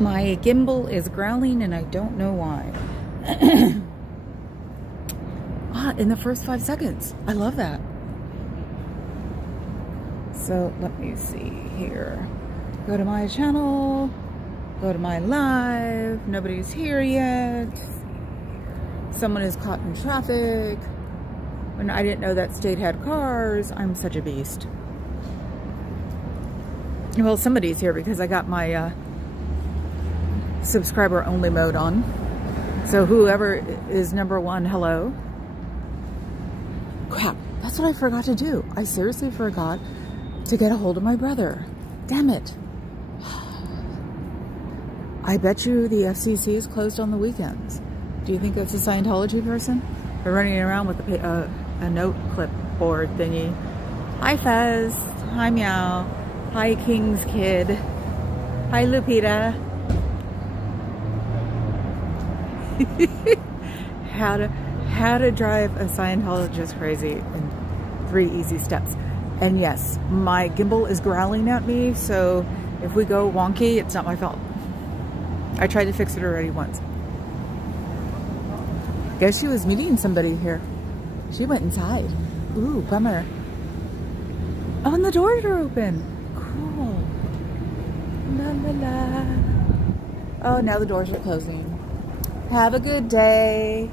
My gimbal is growling and I don't know why. In the first 5 seconds. I love that. So let me see here. Go to my channel. Go to my live. Nobody's here yet. Someone is caught in traffic. When I didn't know that state had cars. I'm such a beast. Well, somebody's here because I got my subscriber only mode on. So whoever is number one, hello. Crap, that's what I forgot to do. I seriously forgot to get a hold of my brother. Damn it. I bet you the FCC is closed on the weekends. Do you think that's a Scientology person? They're running around with a note clipboard thingy. Hi Fez. Hi Meow. Hi King's Kid. Hi Lupita. How to drive a Scientologist crazy in 3 easy steps. And yes, my gimbal is growling at me, so if we go wonky, it's not my fault. I tried to fix it already once. Guess she was meeting somebody here. She went inside. Ooh, bummer. Oh, and the doors are open. Cool. La la la. Oh, now the doors are closing. Have a good day.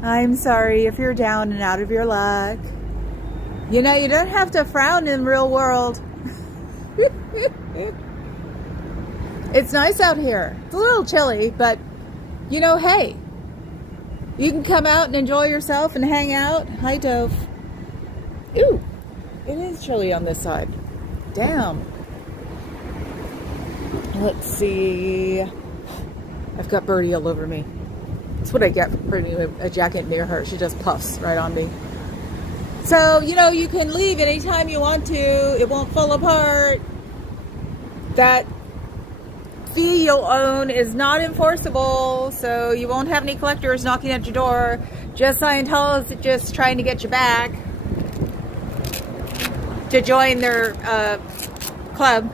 I'm sorry if you're down and out of your luck. You know, you don't have to frown in the real world. It's nice out here. It's a little chilly, but you know, hey, you can come out and enjoy yourself and hang out. Hi, Dove. Ooh, it is chilly on this side. Damn. Let's see. I've got Birdie all over me. That's what I get for putting a jacket near her. She just puffs right on me. So, you know, you can leave anytime you want to. It won't fall apart. That fee you'll own is not enforceable. So you won't have any collectors knocking at your door. Just Scientologists just trying to get you back to join their club.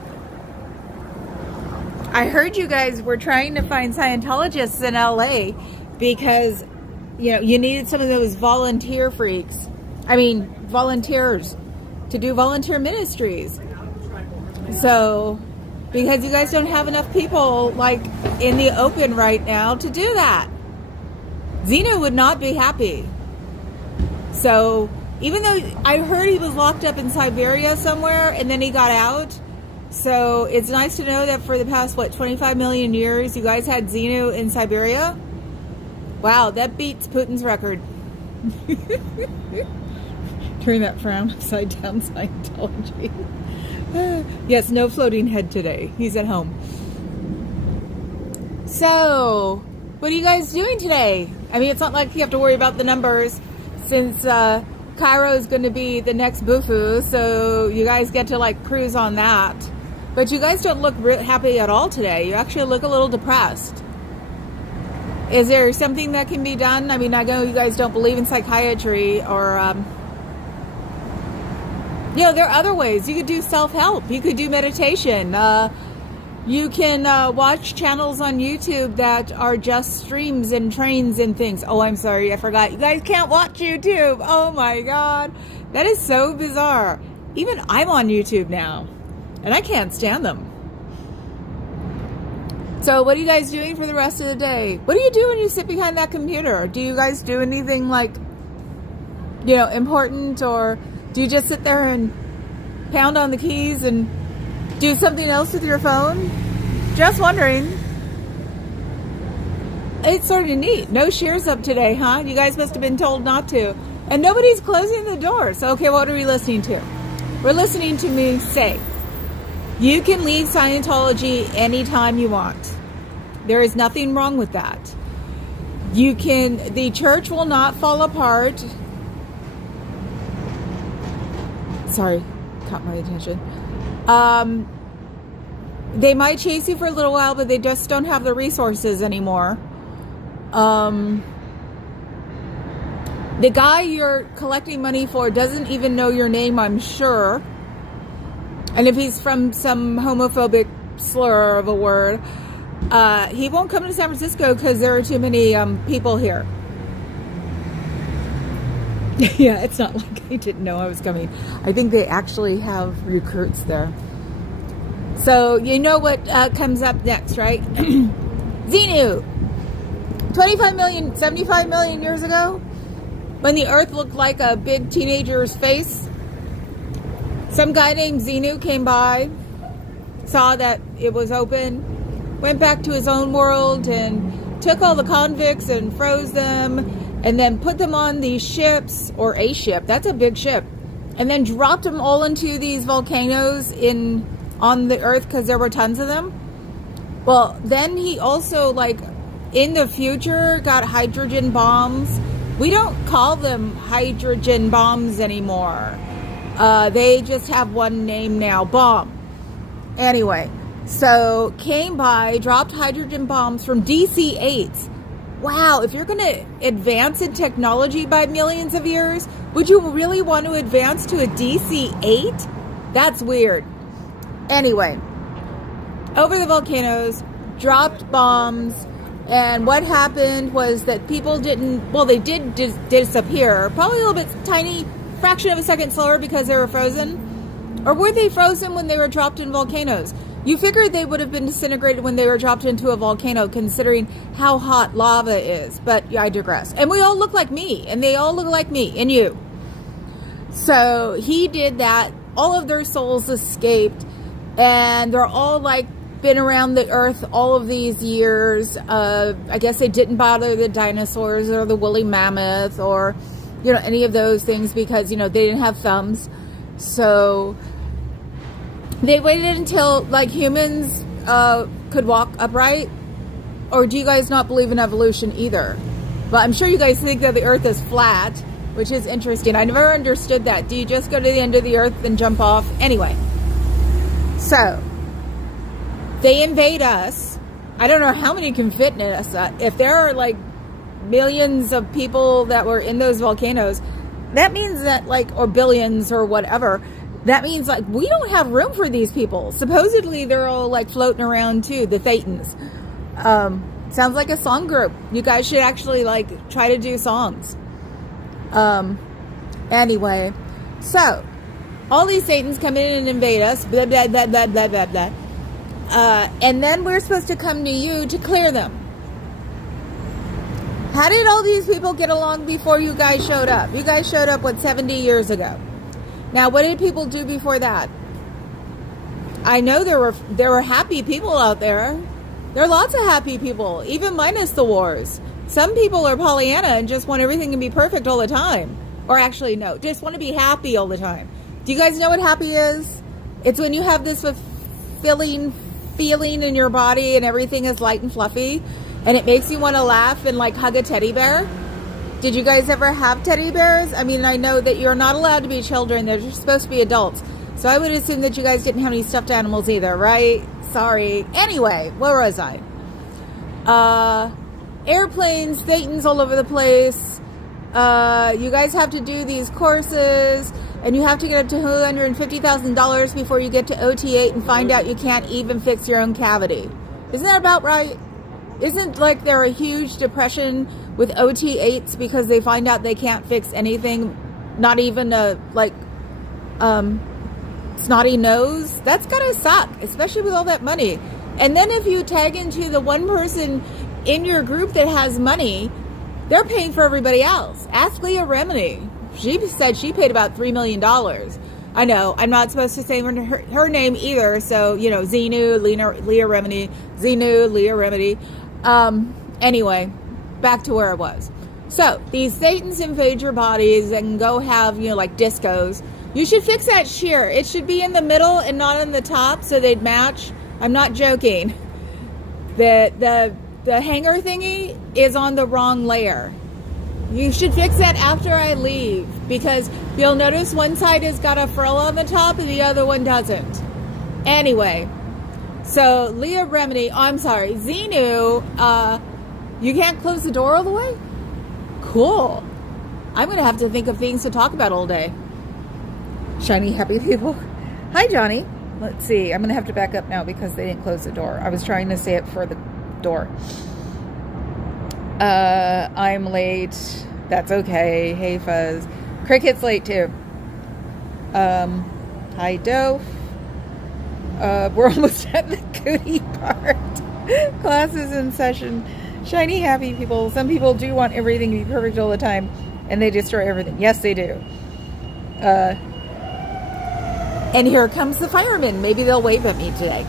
I heard you guys were trying to find Scientologists in LA because, you know, you needed some of those volunteer freaks. I mean, volunteers to do volunteer ministries. So, because you guys don't have enough people like in the open right now to do that. Zeno would not be happy. So, even though I heard he was locked up in Siberia somewhere and then he got out. So it's nice to know that for the past, 25 million years, you guys had Xenu in Siberia? Wow, that beats Putin's record. Turn that frown upside down, Scientology. Yes, no floating head today. He's at home. So, what are you guys doing today? I mean, it's not like you have to worry about the numbers since Cairo is going to be the next Bufu, so you guys get to like cruise on that. But you guys don't look happy at all today. You actually look a little depressed. Is there something that can be done? I mean, I know you guys don't believe in psychiatry or, you know, there are other ways. You could do self-help. You could do meditation. You can watch channels on YouTube that are just streams and trains and things. Oh, I'm sorry. I forgot. You guys can't watch YouTube. Oh, my God. That is so bizarre. Even I'm on YouTube now. And I can't stand them. So what are you guys doing for the rest of the day? What do you do when you sit behind that computer? Do you guys do anything like, you know, important? Or do you just sit there and pound on the keys and do something else with your phone? Just wondering. It's sort of neat. No shares up today, huh? You guys must have been told not to. And nobody's closing the door. So, okay, what are we listening to? We're listening to me say, you can leave Scientology anytime you want. There is nothing wrong with that. The church will not fall apart. Sorry, caught my attention. They might chase you for a little while, but they just don't have the resources anymore. The guy you're collecting money for doesn't even know your name, I'm sure. And if he's from some homophobic slur of a word, He won't come to San Francisco because there are too many people here. Yeah, it's not like I didn't know I was coming. I think they actually have recruits there. So you know what comes up next, right? Xenu. 25 million, 75 million years ago, when the Earth looked like a big teenager's face, some guy named Xenu came by, saw that it was open, went back to his own world and took all the convicts and froze them, and then put them on these ships, or a ship, that's a big ship, and then dropped them all into these volcanoes on the Earth because there were tons of them. Well, then he also, like, in the future, got hydrogen bombs. We don't call them hydrogen bombs anymore. They just have one name now, bomb. Anyway, so came by, dropped hydrogen bombs from DC-8s. Wow, if you're going to advance in technology by millions of years, would you really want to advance to a DC-8? That's weird. Anyway, over the volcanoes, dropped bombs, and what happened was that people didn't, well, they did disappear, probably a little bit tiny fraction of a second slower because they were frozen. Or were they frozen when they were dropped in volcanoes? You figured they would have been disintegrated when they were dropped into a volcano, considering how hot lava is. But yeah, I digress. And we all look like me, and they all look like me and you. So he did that. All of their souls escaped, and they're all like been around the Earth all of these years. I guess they didn't bother the dinosaurs or the woolly mammoth or, you know, any of those things because, you know, they didn't have thumbs. So they waited until, like, humans could walk upright. Or do you guys not believe in evolution either? But I'm sure you guys think that the Earth is flat, which is interesting. I never understood that. Do you just go to the end of the Earth and jump off? Anyway, so they invade us. I don't know how many can fit in us. If there are like millions of people that were in those volcanoes, that means that, like, or billions or whatever, that means, like, we don't have room for these people. Supposedly they're all like floating around too, the Thetans. Sounds like a song group. You guys should actually like try to do songs. Anyway, so all these Thetans come in and invade us, blah blah blah blah blah blah blah. And then we're supposed to come to you to clear them. How did all these people get along before you guys showed up? You guys showed up, what, 70 years ago? Now, what did people do before that? I know there were happy people out there. There are lots of happy people, even minus the wars. Some people are Pollyanna and just want everything to be perfect all the time. Or actually, no, just want to be happy all the time. Do you guys know what happy is? It's when you have this feeling in your body and everything is light and fluffy and it makes you want to laugh and like hug a teddy bear. Did you guys ever have teddy bears? I mean, I know that you're not allowed to be children. They're supposed to be adults. So I would assume that you guys didn't have any stuffed animals either, right? Sorry. Anyway, where was I? Airplanes, Thetans all over the place. You guys have to do these courses, and you have to get up to $250,000 before you get to OT8 and find out you can't even fix your own cavity. Isn't that about right? Isn't like there a huge depression with OT8s because they find out they can't fix anything, not even a snotty nose? That's gotta suck, especially with all that money. And then if you tag into the one person in your group that has money, they're paying for everybody else. Ask Leah Remini. She said she paid about $3 million. I know, I'm not supposed to say her name either, so, you know, Xenu, Leah Remini, Xenu, Leah Remini. Anyway, back to where I was. So, these Thetans invade your bodies and go have, you know, like discos. You should fix that shear. It should be in the middle and not in the top so they'd match. I'm not joking. The hanger thingy is on the wrong layer. You should fix that after I leave, because you'll notice one side has got a frill on the top and the other one doesn't. Anyway, so Leah Remini, I'm sorry, Xenu, you can't close the door all the way? Cool. I'm going to have to think of things to talk about all day. Shiny, happy people. Hi, Johnny. let's see. I'm going to have to back up now because they didn't close the door. I was trying to say it for the door. I'm late. That's okay. Hey, Fuzz. Cricket's late too. Hi, Dove. We're almost at the cootie part. Class is in session. Shiny, happy people. Some people do want everything to be perfect all the time, and they destroy everything. Yes, they do. And here comes the firemen. Maybe they'll wave at me today.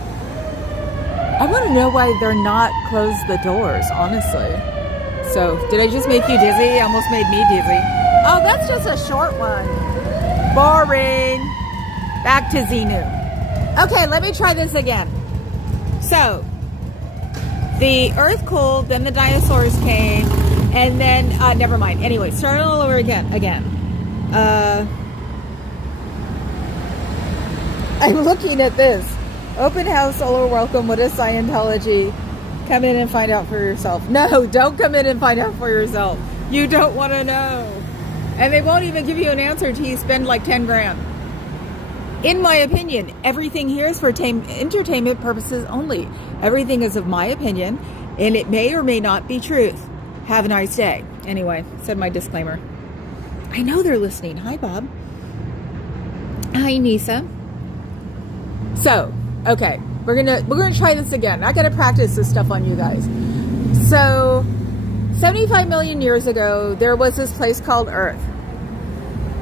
I want to know why they're not closed the doors, honestly. So, did I just make you dizzy? Almost made me dizzy. Oh, that's just a short one. Boring. Back to Xenu. Okay, let me try this again. So, the earth cooled, then the dinosaurs came, and then, never mind. Anyway, start all over again. I'm looking at this. Open house, all are welcome. What is Scientology? Come in and find out for yourself. No, don't come in and find out for yourself. You don't want to know. And they won't even give you an answer till you spend like 10 grand. In my opinion, everything here is for entertainment purposes only. Everything is of my opinion, and it may or may not be truth. Have a nice day. Anyway, said my disclaimer. I know they're listening. Hi, Bob. Hi, Nisa. So, okay, we're gonna try this again. I gotta practice this stuff on you guys. So, 75 million years ago, there was this place called Earth,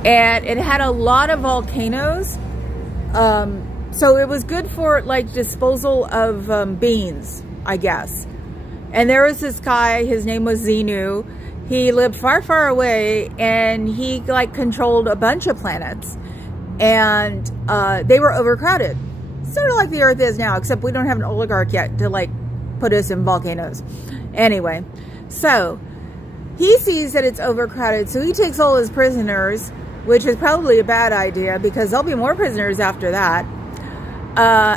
and it had a lot of volcanoes. So it was good for like disposal of beans, I guess. And there was this guy. His name was Xenu. He lived far, far away, and he like controlled a bunch of planets, and they were overcrowded. Sort of like the Earth is now, except we don't have an oligarch yet to like put us in volcanoes. Anyway, so he sees that it's overcrowded, so he takes all his prisoners, which is probably a bad idea because there'll be more prisoners after that,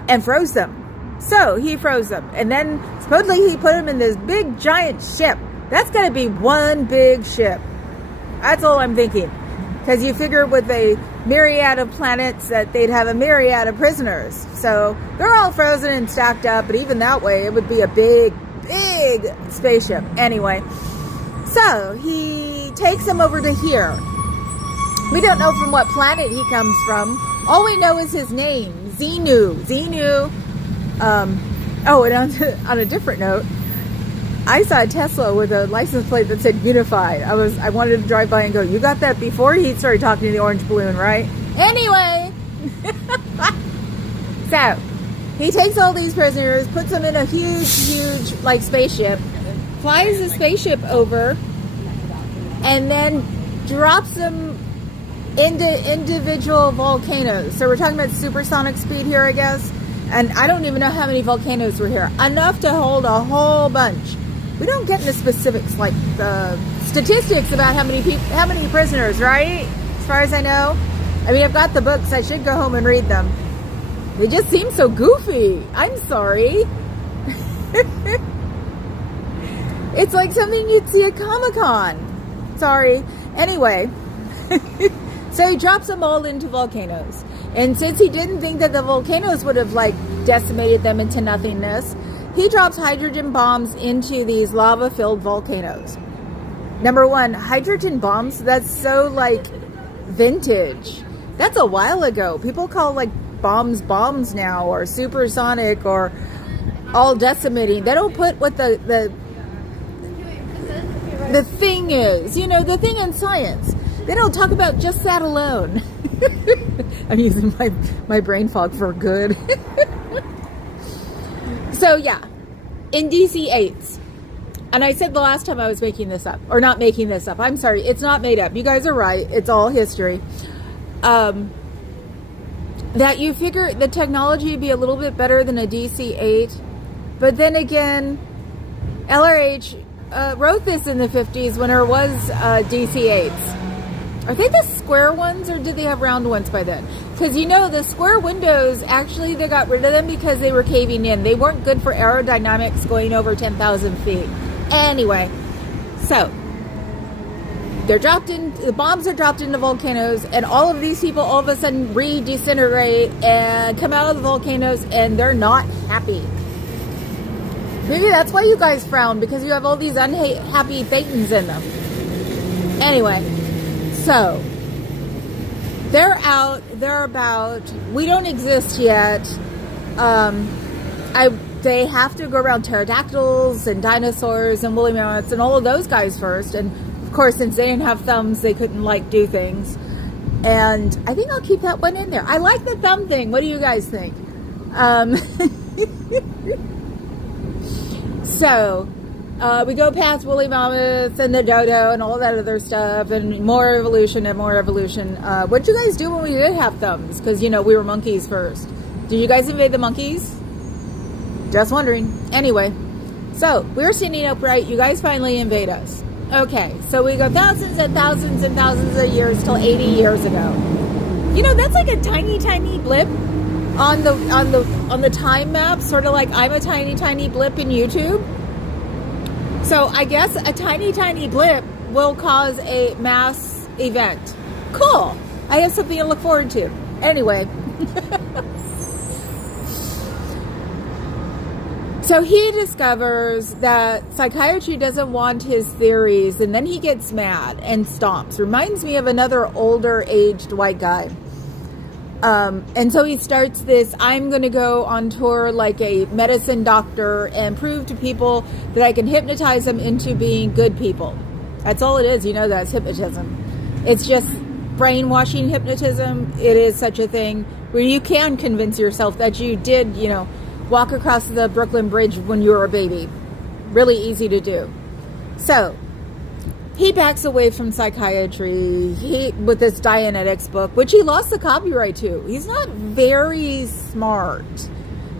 and froze them. So he froze them, and then supposedly he put them in this big giant ship. That's got to be one big ship. That's all I'm thinking. Because you figure with a myriad of planets that they'd have a myriad of prisoners. So they're all frozen and stacked up, but even that way, it would be a big, big spaceship. Anyway, so he takes them over to here. We don't know from what planet he comes from. All we know is his name, Xenu. Xenu. Oh, and on a different note, I saw a Tesla with a license plate that said Unified. I wanted to drive by and go, you got that before he started talking to the orange balloon, right? Anyway. So, he takes all these prisoners, puts them in a huge, like, spaceship, flies the spaceship over, and then drops them into individual volcanoes. So we're talking about supersonic speed here, I guess. And I don't even know how many volcanoes were here. Enough to hold a whole bunch. We don't get into specifics like the statistics about how many prisoners, right? As far as I know. I mean, I've got the books. I should go home and read them. They just seem so goofy. I'm sorry. It's like something you'd see at Comic-Con. Sorry. Anyway. So he drops them all into volcanoes. And since he didn't think that the volcanoes would have like decimated them into nothingness, he drops hydrogen bombs into these lava-filled volcanoes. Number one, hydrogen bombs, that's so like vintage. That's a while ago. People call like bombs now, or supersonic, or all decimating. They don't put what the thing is, you know, the thing in science. They don't talk about just that alone. I'm using my brain fog for good. So yeah, in DC-8s. And I said the last time I was making this up, or not making this up. I'm sorry, it's not made up. You guys are right. It's all history. That you figure the technology would be a little bit better than a DC-8. But then again, LRH wrote this in the 50s when there was DC-8s. Are they the square ones, or did they have round ones by then? Because, you know, the square windows, actually, they got rid of them because they were caving in. They weren't good for aerodynamics going over 10,000 feet. Anyway, so, the bombs are dropped into volcanoes, and all of these people all of a sudden disintegrate and come out of the volcanoes, and they're not happy. Maybe that's why you guys frown, because you have all these unhappy Thetans in them. Anyway, so they're out, they're about, we don't exist yet. They have to go around pterodactyls and dinosaurs and woolly mammoths and all of those guys first. And of course, since they didn't have thumbs, they couldn't like do things. And I think I'll keep that one in there. I like the thumb thing. What do you guys think? So we go past woolly mammoths and the dodo and all that other stuff, and more evolution and more evolution. What did you guys do when we did have thumbs? Because, you know, we were monkeys first. Did you guys invade the monkeys? Just wondering. Anyway, so we're standing upright. You guys finally invade us. Okay, so we go thousands and thousands and thousands of years till 80 years ago. You know, that's like a tiny, tiny blip on the time map, sort of like I'm a tiny, tiny blip in YouTube. So I guess a tiny, tiny blip will cause a mass event. Cool. I have something to look forward to. Anyway. So he discovers that psychiatry doesn't want his theories, and then he gets mad and stomps. Reminds me of another older aged white guy. And so he starts this, I'm going to go on tour like a medicine doctor and prove to people that I can hypnotize them into being good people. That's all it is. You know, that's hypnotism. It's just brainwashing hypnotism. It is such a thing where you can convince yourself that you did, you know, walk across the Brooklyn Bridge when you were a baby. Really easy to do. So he backs away from psychiatry with this Dianetics book, which he lost the copyright to. He's not very smart.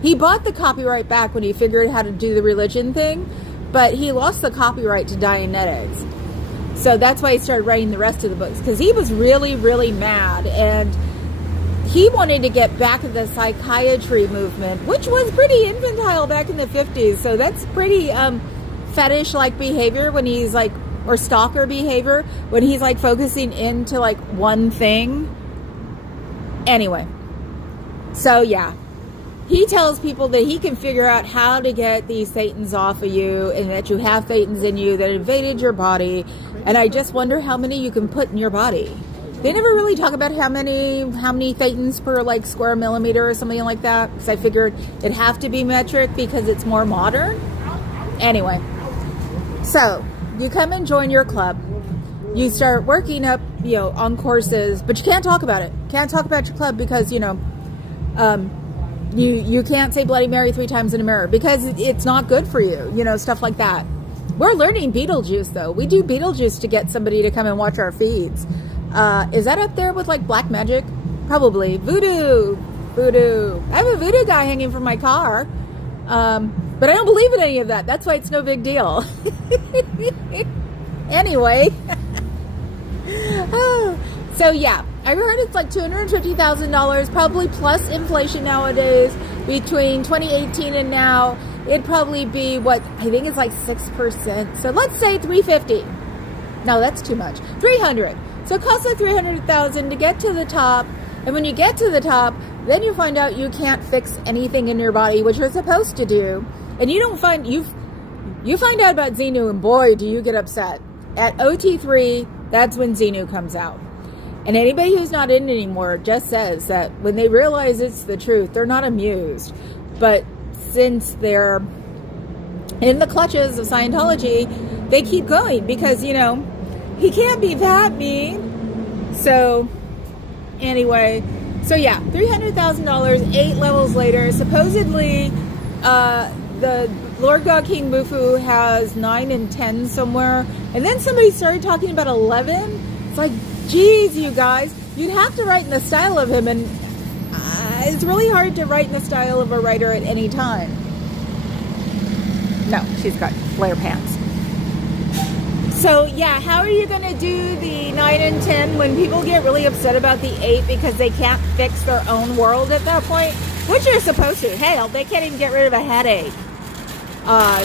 He bought the copyright back when he figured out how to do the religion thing, but he lost the copyright to Dianetics. So that's why he started writing the rest of the books, because he was really, really mad, and he wanted to get back at the psychiatry movement, which was pretty infantile back in the 50s. So that's pretty fetish-like behavior when he's like, or stalker behavior, when he's like focusing into like one thing. Anyway, so yeah, he tells people that he can figure out how to get these Thetans off of you, and that you have Thetans in you that invaded your body. And I just wonder how many you can put in your body. They never really talk about how many Thetans per like square millimeter or something like that, because I figured it'd have to be metric because it's more modern. Anyway, so you come and join your club. You start working up, you know, on courses, but you can't talk about it. Can't talk about your club because, you know, you can't say Bloody Mary 3 times in a mirror because it's not good for you, you know, stuff like that. We're learning Beetlejuice, though. We do Beetlejuice to get somebody to come and watch our feeds. Is that up there with like black magic? Probably. Voodoo. I have a voodoo guy hanging from my car. But I don't believe in any of that. That's why it's no big deal. Anyway. So yeah, I heard it's like $250,000, probably plus inflation nowadays. Between 2018 and now, it'd probably be what I think is like 6%. So let's say 350. No, that's too much. 300. So it costs like $300,000 to get to the top. And when you get to the top, then you find out you can't fix anything in your body, which you're supposed to do. And you don't find, you find out about Xenu, and boy, do you get upset. At OT3, that's when Xenu comes out. And anybody who's not in anymore just says that when they realize it's the truth, they're not amused. But since they're in the clutches of Scientology, they keep going because, you know, he can't be that mean. So, anyway, so yeah, $300,000, 8 levels later. Supposedly, the Lord God King Mufu has 9 and 10 somewhere. And then somebody started talking about 11. It's like, geez, you guys, you'd have to write in the style of him. And it's really hard to write in the style of a writer at any time. No, she's got flare pants. So, yeah, how are you going to do the 9 and 10 when people get really upset about the 8 because they can't fix their own world at that point? Which you're supposed to. Hell, they can't even get rid of a headache.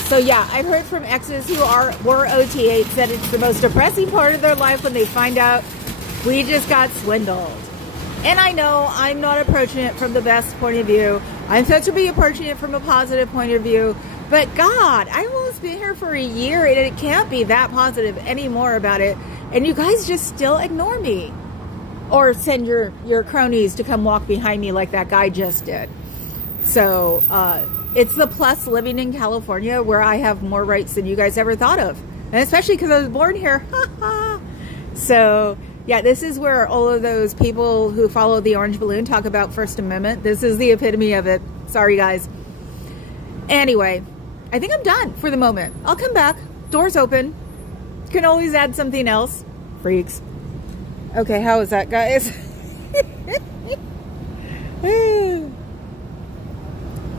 So yeah, I've heard from exes who were OT8s that it's the most depressing part of their life when they find out we just got swindled. And I know I'm not approaching it from the best point of view. I'm supposed to be approaching it from a positive point of view. But God, I've almost been here for a year and it can't be that positive anymore about it. And you guys just still ignore me. Or send your cronies to come walk behind me like that guy just did. So, it's the plus living in California where I have more rights than you guys ever thought of. And especially because I was born here. So, yeah, this is where all of those people who follow the orange balloon talk about First Amendment. This is the epitome of it. Sorry, guys. Anyway, I think I'm done for the moment. I'll come back. Door's open. Can always add something else. Freaks. Okay, how is that, guys?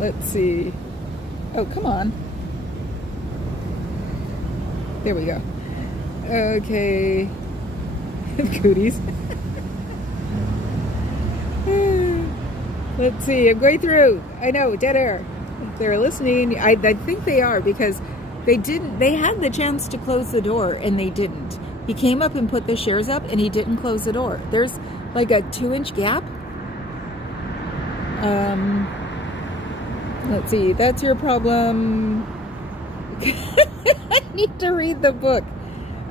Let's see. Oh, come on. There we go. Okay. Cooties. Let's see. I'm going through. I know, dead air. If they're listening, I think they are because they had the chance to close the door and they didn't. He came up and put the shares up and he didn't close the door. There's like a 2-inch gap. Let's see. That's your problem. I need to read the book.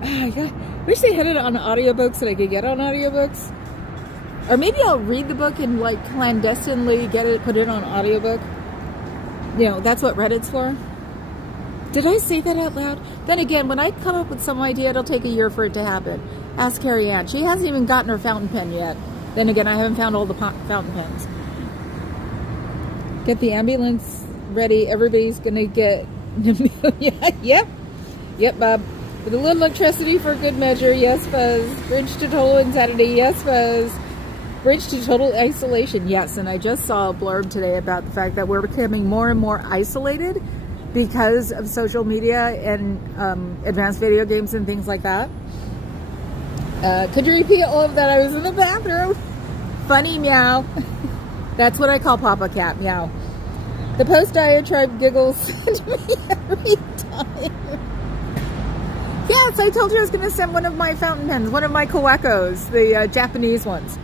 Oh, God. I wish they had it on audiobooks that I could get on audiobooks. Or maybe I'll read the book and like clandestinely put it on audiobook. You know, that's what Reddit's for. Did I say that out loud? Then again, when I come up with some idea, it'll take a year for it to happen. Ask Carrie Ann. She hasn't even gotten her fountain pen yet. Then again, I haven't found all the fountain pens. Get the ambulance ready. Everybody's going to get pneumonia. Yep, Bob. With a little electricity for good measure. Yes, Fuzz. Bridge to total insanity. Yes, Fuzz. Bridge to total isolation. Yes, and I just saw a blurb today about the fact that we're becoming more and more isolated because of social media and advanced video games and things like that. Could you repeat all of that? I was in the bathroom. Funny meow. That's what I call Papa Cat, meow. The post-diatribe giggles send me every time. Yes, I told you I was going to send one of my fountain pens, one of my Kawakos, the Japanese ones.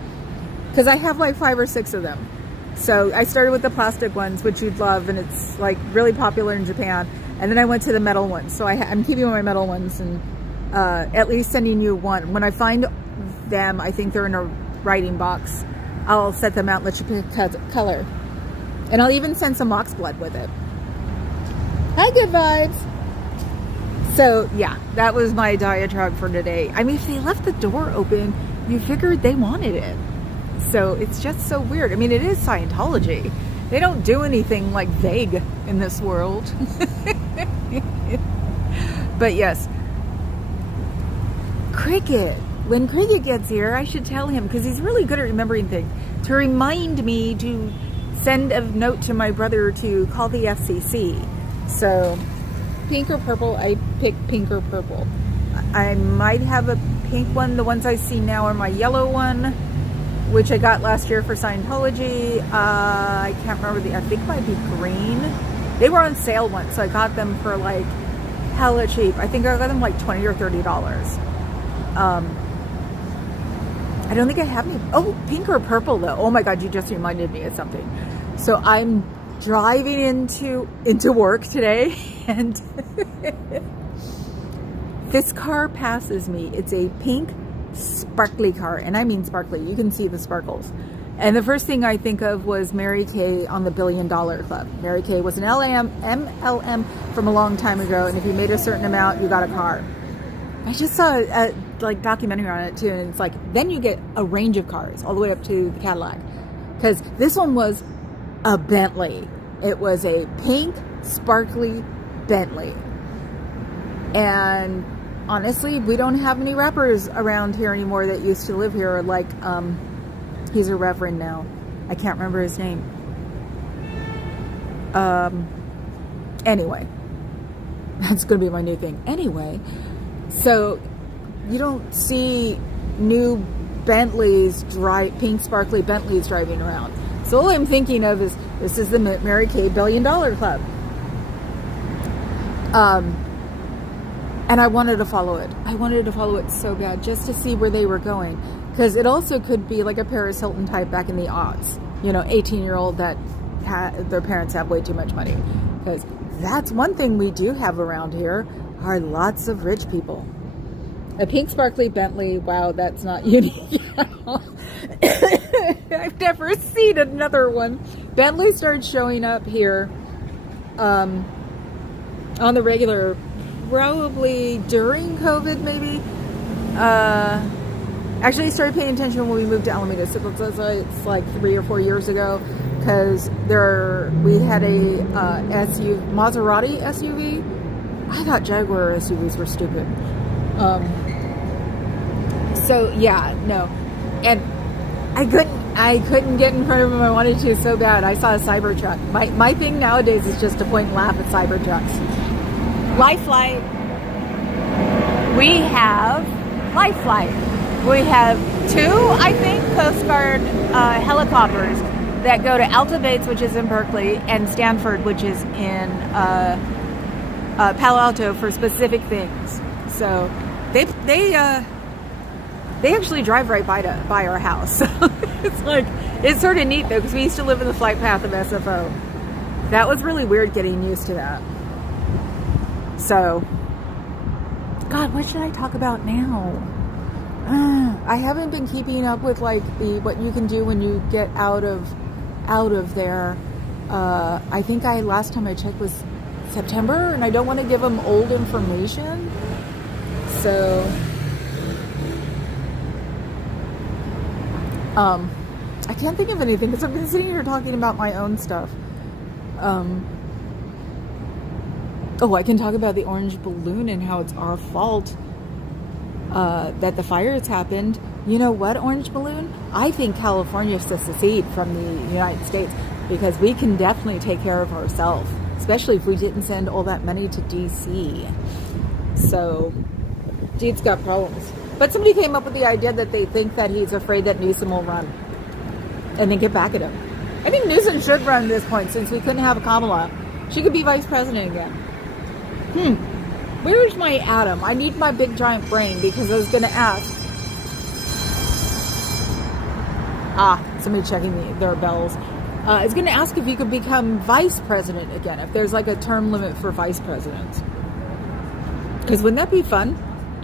Because I have like 5 or 6 of them. So I started with the plastic ones, which you'd love, and it's like really popular in Japan. And then I went to the metal ones. So I'm keeping my metal ones and at least sending you one. When I find them, I think they're in a writing box. I'll set them out and let you pick color. And I'll even send some ox blood with it. Hi, good vibes. So yeah, that was my diatribe for today. I mean, if they left the door open, you figured they wanted it. So it's just so weird. I mean, it is Scientology. They don't do anything like vague in this world. But yes, Cricket. When Cricket gets here, I should tell him, because he's really good at remembering things, to remind me to send a note to my brother to call the FCC. So, pink or purple? I picked pink or purple. I might have a pink one. The ones I see now are my yellow one, which I got last year for Scientology. I can't remember I think it might be green. They were on sale once, so I got them for like hella cheap. I think I got them like $20 or $30. I don't think I have any. Oh, pink or purple though. Oh my God, you just reminded me of something. So I'm driving into work today and this car passes me. It's a pink sparkly car, and I mean sparkly. You can see the sparkles. And the first thing I think of was Mary Kay on the $1 Billion Club. Mary Kay was an MLM from a long time ago, and if you made a certain amount, you got a car. I just saw a like documentary on it too, and it's like then you get a range of cars all the way up to the Cadillac, because this one was a Bentley. It was a pink sparkly Bentley. And honestly, we don't have any rappers around here anymore that used to live here. Like he's a reverend now. I can't remember his name. Anyway, that's gonna be my new thing. Anyway, so you don't see new Bentleys, pink sparkly Bentleys driving around. So all I'm thinking of is this is the Mary Kay $1 Billion Club. And I wanted to follow it. I wanted to follow it so bad, just to see where they were going. Because it also could be like a Paris Hilton type back in the aughts. 18-year-old that their parents have way too much money. Because that's one thing we do have around here, are lots of rich people. A pink sparkly Bentley, wow, that's not unique at all. I've never seen another one. Bentley started showing up here on the regular, probably during COVID, maybe. Actually started paying attention when we moved to Alameda, so it's like 3 or 4 years ago, because we had a Maserati SUV. I thought Jaguar SUVs were stupid. So yeah, no, and I couldn't get in front of him. I wanted to so bad. I saw a Cybertruck. My thing nowadays is just to point and laugh at Cybertrucks. Lifeline. We have Lifeline. We have 2, I think, Coast Guard helicopters that go to Alta Bates, which is in Berkeley, and Stanford, which is in Palo Alto, for specific things. So they actually drive right by our house. So it's sort of neat though, because we used to live in the flight path of SFO. That was really weird getting used to that. So, God, what should I talk about now? I haven't been keeping up with like what you can do when you get out of there. I think last time I checked was September, and I don't want to give them old information. So, I can't think of anything because I've been sitting here talking about my own stuff. I can talk about the orange balloon and how it's our fault that the fires happened. You know what, orange balloon? I think California should secede from the United States, because we can definitely take care of ourselves, especially if we didn't send all that money to DC. So, dude's got problems. But somebody came up with the idea that they think that he's afraid that Newsom will run and then get back at him. I think Newsom should run at this point, since we couldn't have Kamala. She could be vice president again. Where's my atom? I need my big giant brain, because I was going to ask. Somebody checking their bells. I was going to ask if you could become vice president again, if there's like a term limit for vice presidents. Because wouldn't that be fun?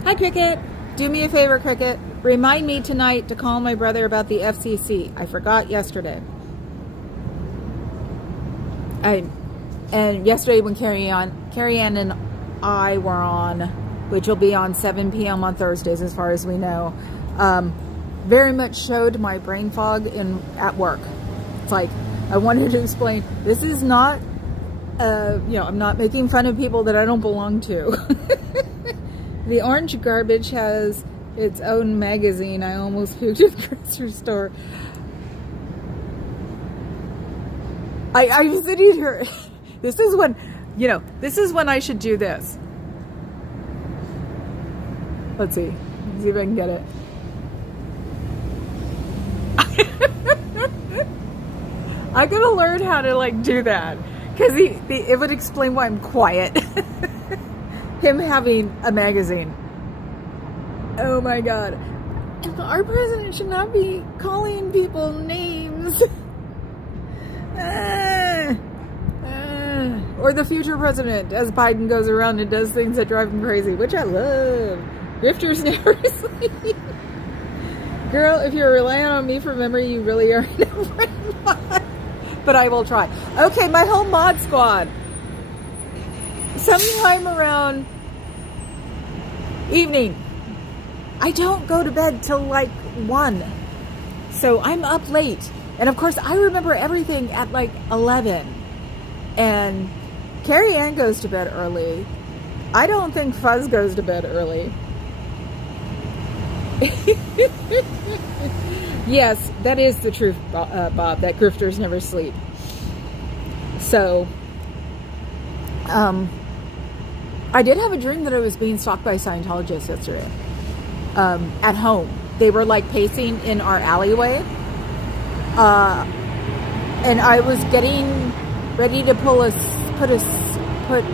Hi, Cricket. Do me a favor, Cricket. Remind me tonight to call my brother about the FCC. I forgot yesterday. And yesterday when Carrie Ann and I were on, which will be on 7 p.m. on Thursdays as far as we know, very much showed my brain fog at work. It's like, I wanted to explain, this is not, I'm not making fun of people that I don't belong to. The orange garbage has its own magazine. I almost puked at the grocery store. I'm sitting here. This is when I should do this. Let's see if I can get it. I gotta learn how to do that, because it would explain why I'm quiet. Him having a magazine. Oh my God. Our president should not be calling people names. Or the future president, as Biden goes around and does things that drive him crazy, which I love. Grifters never sleep. Girl, if you're relying on me for memory, you really are in a brain mod. But I will try. Okay, my whole mod squad. Sometime around evening. I don't go to bed till 1. So I'm up late. And of course, I remember everything at 11. And Carrie Ann goes to bed early. I don't think Fuzz goes to bed early. Yes, that is the truth, Bob, that grifters never sleep. So, I did have a dream that I was being stalked by Scientologists yesterday. At home. They were pacing in our alleyway. And I was getting ready to put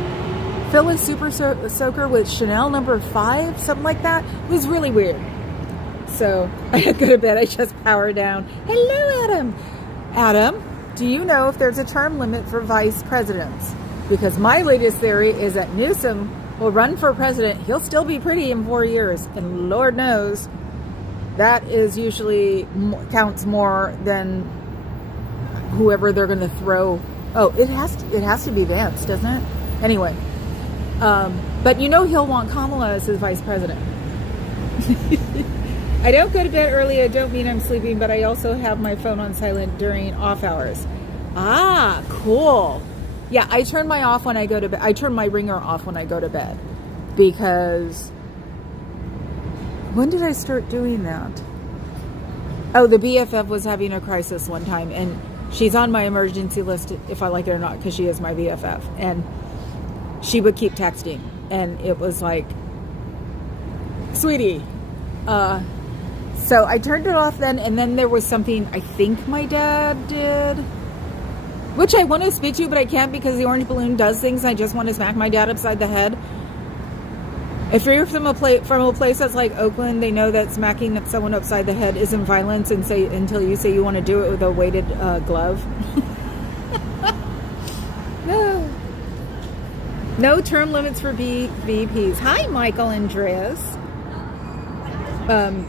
fill a super soaker with Chanel number 5, something like that. It was really weird. So I had to go to bed. I just powered down. Hello, Adam. Adam, do you know if there's a term limit for vice presidents? Because my latest theory is that Newsom will run for president. He'll still be pretty in 4 years. And Lord knows that is usually counts more than whoever they're going to throw. Oh, it has to be Vance, doesn't it? Anyway. But you know he'll want Kamala as his vice president. I don't go to bed early. I don't mean I'm sleeping, but I also have my phone on silent during off hours. Ah, cool. Yeah, I turn my off when I go to bed. I turn my ringer off when I go to bed, because when did I start doing that? Oh, the BFF was having a crisis one time, and she's on my emergency list if I like it or not, because she is my BFF, and she would keep texting, and it was like, sweetie. So I turned it off then, and then there was something I think my dad did, which I want to speak to, but I can't because the orange balloon does things. I just want to smack my dad upside the head. If you're from a place that's like Oakland, they know that smacking someone upside the head isn't violence until you say you want to do it with a weighted glove. No term limits for VPs. Hi, Michael Andreas.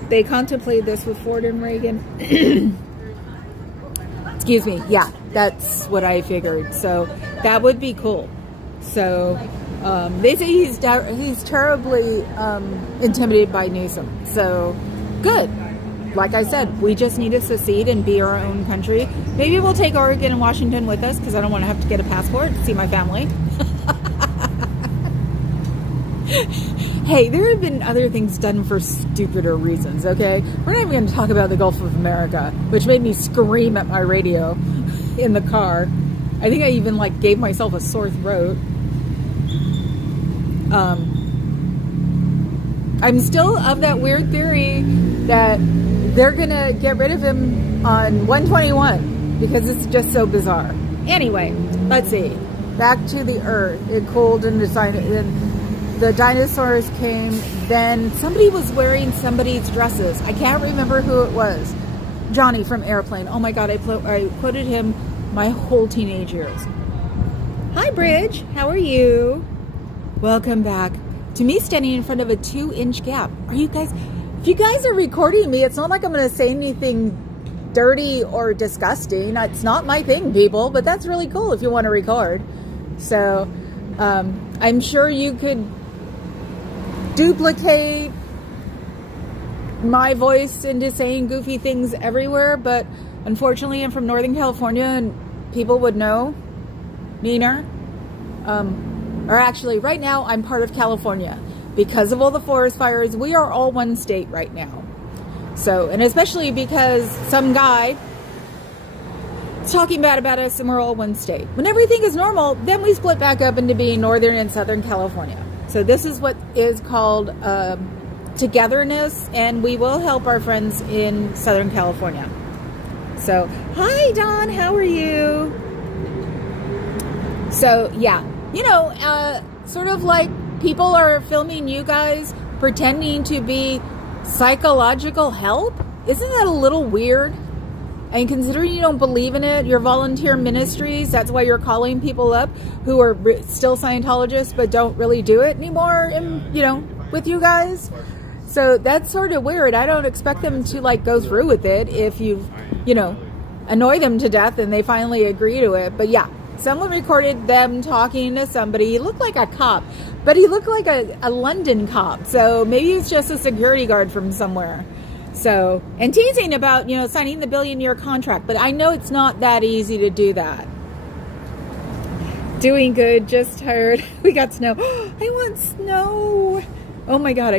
They contemplated this with Ford and Reagan. Excuse me. Yeah, that's what I figured. So that would be cool. So they say he's terribly intimidated by Newsom. So good. Like I said, we just need to secede and be our own country. Maybe we'll take Oregon and Washington with us, because I don't want to have to get a passport to see my family. Hey, there have been other things done for stupider reasons, okay? We're not even going to talk about the Gulf of America, which made me scream at my radio in the car. I think I even gave myself a sore throat. I'm still of that weird theory that they're going to get rid of him on 121 because it's just so bizarre. Anyway, let's see. Back to the Earth. It cooled and decided... The dinosaurs came, then somebody was wearing somebody's dresses. I can't remember who it was. Johnny from Airplane. Oh my God, I quoted him my whole teenage years. Hi, Bridge. How are you? Welcome back to me standing in front of a 2-inch gap. Are you guys... If you guys are recording me, it's not like I'm going to say anything dirty or disgusting. It's not my thing, people, but that's really cool if you want to record. So, I'm sure you could duplicate my voice into saying goofy things everywhere, but unfortunately I'm from Northern California and people would know. Neener. Or actually, right now I'm part of California. Because of all the forest fires, we are all one state right now. So, and especially because some guy is talking bad about us and we're all one state. When everything is normal, then we split back up into being Northern and Southern California. So this is what is called togetherness, and we will help our friends in Southern California. So, hi Don, how are you? So, yeah, you know, sort of like people are filming you guys pretending to be psychological help. Isn't that a little weird? And considering you don't believe in it, your volunteer ministries, that's why you're calling people up who are still Scientologists but don't really do it anymore, with you guys. So that's sort of weird. I don't expect them to go through with it if you annoy them to death and they finally agree to it. But yeah, someone recorded them talking to somebody. He looked like a cop, but he looked like a London cop. So maybe he's just a security guard from somewhere. So, and teasing about, signing the billion-year contract. But I know it's not that easy to do that. Doing good, just tired. We got snow. I want snow. Oh my God,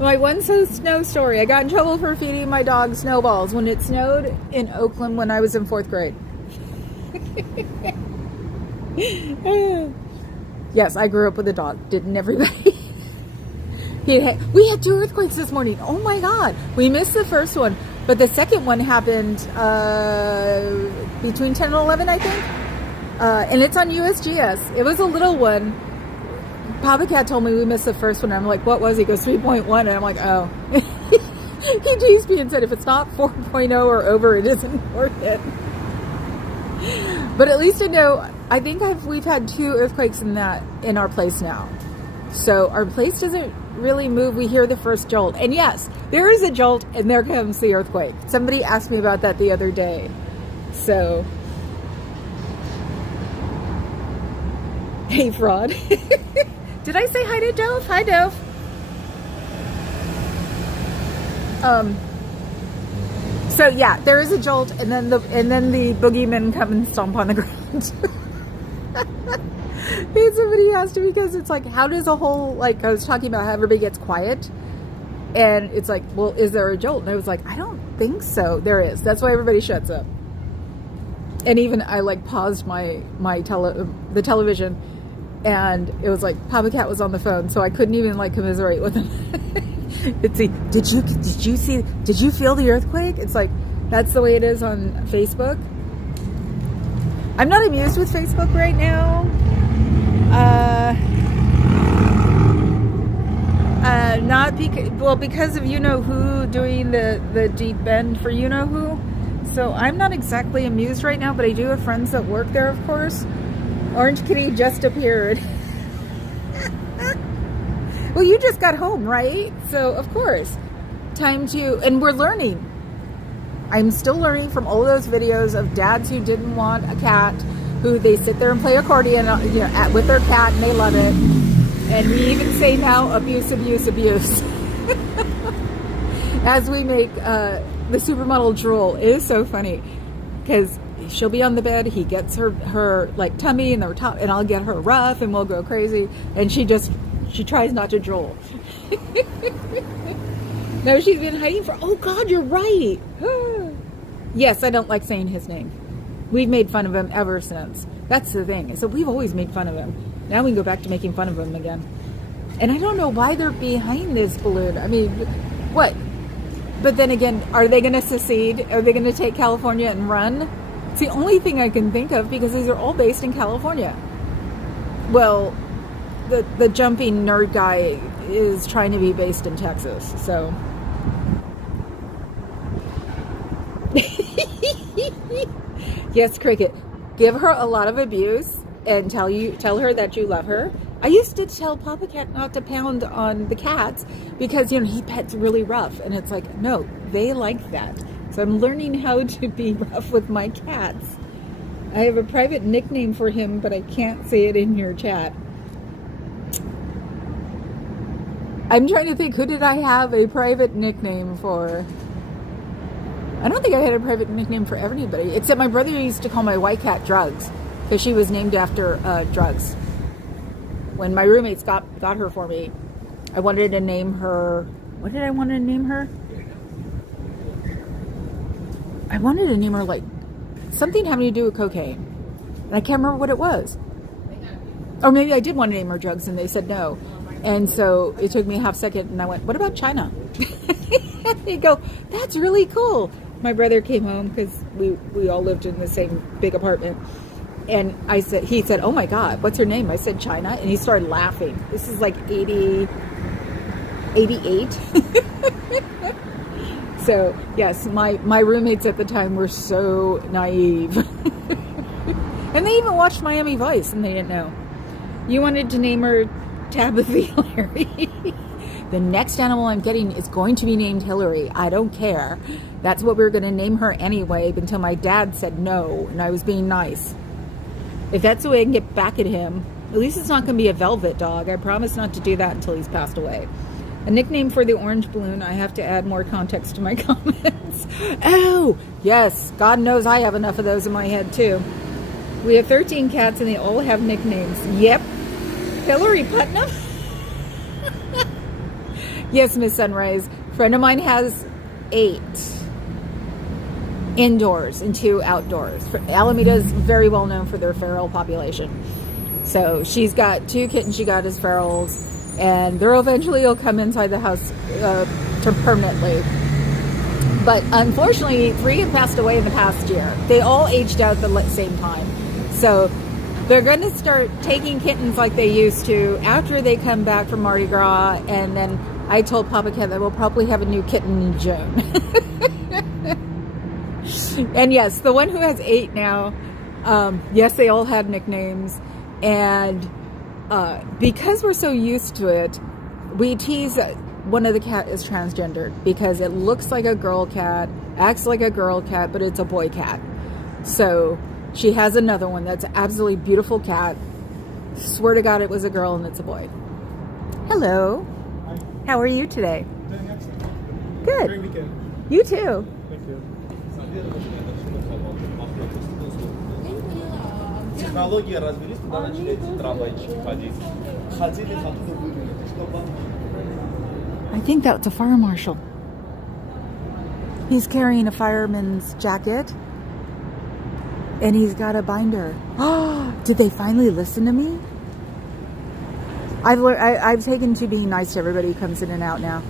my one snow story. I got in trouble for feeding my dog snowballs when it snowed in Oakland when I was in 4th grade. Yes, I grew up with a dog. Didn't everybody? We had 2 earthquakes this morning. Oh my God. We missed the first one, but the second one happened between 10 and 11, I think. And it's on USGS. It was a little one. Papa Cat told me we missed the first one. I'm like, what was it? He goes 3.1. And I'm like, oh. He teased me and said, if it's not 4.0 or over, it isn't worth it. But at least I know, I think we've had 2 earthquakes in our place now. So our place doesn't really move. We hear the first jolt. And yes, there is a jolt and there comes the earthquake. Somebody asked me about that the other day. So, hey, fraud. Did I say hi to Dove? Hi, Dove. So yeah, there is a jolt, and then the boogeymen come and stomp on the ground. And somebody asked me, because it's like, how does a whole, like, I was talking about how everybody gets quiet, and it's like, well, is there a jolt? And I was like, I don't think so. There is. That's why everybody shuts up. And even I like paused the television, and it was like Papa Cat was on the phone, so I couldn't even like commiserate with him. It's like, did you feel the earthquake? It's like, that's the way it is on Facebook. I'm not amused with Facebook right now. Because of you know who doing the deep bend for you know who. So I'm not exactly amused right now, but I do have friends that work there, of course. Orange Kitty just appeared. Well, you just got home, right? So, of course, and we're learning. I'm still learning from all those videos of dads who didn't want a cat, who they sit there and play accordion, with their cat, and they love it. And we even say now, abuse, abuse, abuse. As we make the supermodel drool. It is so funny, because she'll be on the bed, he gets her like tummy and her top, and I'll get her rough, and we'll go crazy, and she tries not to drool. No, she's been hiding oh God, you're right. Yes, I don't like saying his name. We've made fun of him ever since. That's the thing. So we've always made fun of him. Now we can go back to making fun of him again. And I don't know why they're behind this balloon. I mean, what? But then again, are they going to secede? Are they going to take California and run? It's the only thing I can think of, because these are all based in California. Well, the jumping nerd guy is trying to be based in Texas, so. Yes, Cricket. Give her a lot of abuse and tell her that you love her. I used to tell Papa Cat not to pound on the cats because, he pets really rough. And it's like, no, they like that. So I'm learning how to be rough with my cats. I have a private nickname for him, but I can't say it in your chat. I'm trying to think, who did I have a private nickname for? I don't think I had a private nickname for anybody, except my brother used to call my white cat Drugs, because she was named after drugs. When my roommates got her for me, I wanted to name her, what did I want to name her? I wanted to name her like something having to do with cocaine. And I can't remember what it was. Or maybe I did want to name her Drugs and they said no. And so it took me a half second and I went, what about China? They go, that's really cool. My brother came home because we all lived in the same big apartment. And he said, oh my God, what's her name? I said, China. And he started laughing. This is like 88. So yes, my roommates at the time were so naive. And they even watched Miami Vice and they didn't know. You wanted to name her Tabitha Hillary. The next animal I'm getting is going to be named Hillary. I don't care. That's what we were going to name her anyway, until my dad said no, and I was being nice. If that's the way I can get back at him, at least it's not going to be a velvet dog. I promise not to do that until he's passed away. A nickname for the orange balloon. I have to add more context to my comments. Oh, yes. God knows I have enough of those in my head, too. We have 13 cats, and they all have nicknames. Yep. Hillary Putnam? Yes, Miss Sunrise. A friend of mine has 8 indoors and 2 outdoors. Alameda is very well known for their feral population. So she's got 2 kittens she got as ferals, and they'll eventually come inside the house permanently. But unfortunately, 3 have passed away in the past year. They all aged out at the same time. So They're going to start taking kittens like they used to after they come back from Mardi Gras, and then I told Papa Cat that we'll probably have a new kitten in June. And yes, the one who has 8 now, yes, they all had nicknames, and because we're so used to it, we tease that one of the cat is transgendered because it looks like a girl cat, acts like a girl cat, but it's a boy cat. So she has another one that's an absolutely beautiful cat. Swear to God it was a girl and it's a boy. Hello. Hi. How are you today? Doing excellent. Good. Great weekend. You too. Thank you. Технологии развились, туда начали эти трамвайчики ходить. Ходили, оттуда выгнали. I think that's a fire marshal. He's carrying a fireman's jacket. And he's got a binder. Oh, did they finally listen to me? I've taken to being nice to everybody who comes in and out now.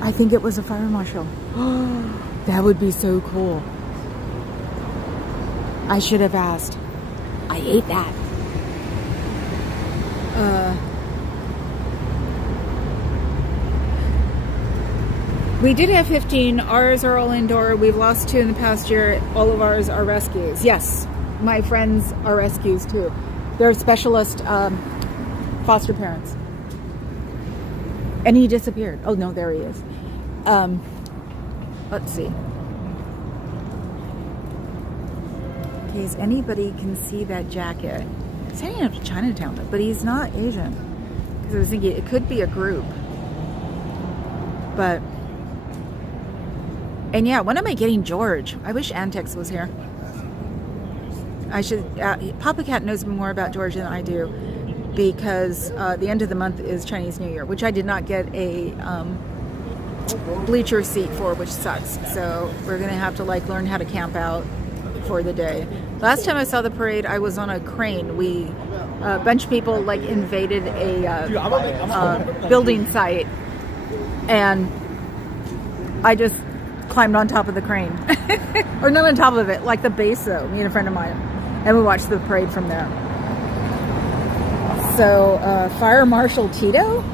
I think it was a fire marshal. Oh, that would be so cool. I should have asked. I ate that. We did have 15. Ours are all indoor. We've lost 2 in the past year. All of ours are rescues. Yes, my friends are rescues too. They're specialist foster parents. And he disappeared. Oh no, there he is. Let's see. In case anybody can see that jacket. He's heading up to Chinatown, but he's not Asian. Because I was thinking it could be a group. But... And yeah, when am I getting George? I wish Antex was here. I should. Papa Cat knows more about George than I do, because the end of the month is Chinese New Year, which I did not get a bleacher seat for, which sucks. So we're gonna have to like learn how to camp out for the day. Last time I saw the parade, I was on a crane. A bunch of people like invaded a building site, and I just climbed on top of the crane. Or not on top of it, like the base though, me and a friend of mine. And we watched the parade from there. So, Fire Marshal Tito?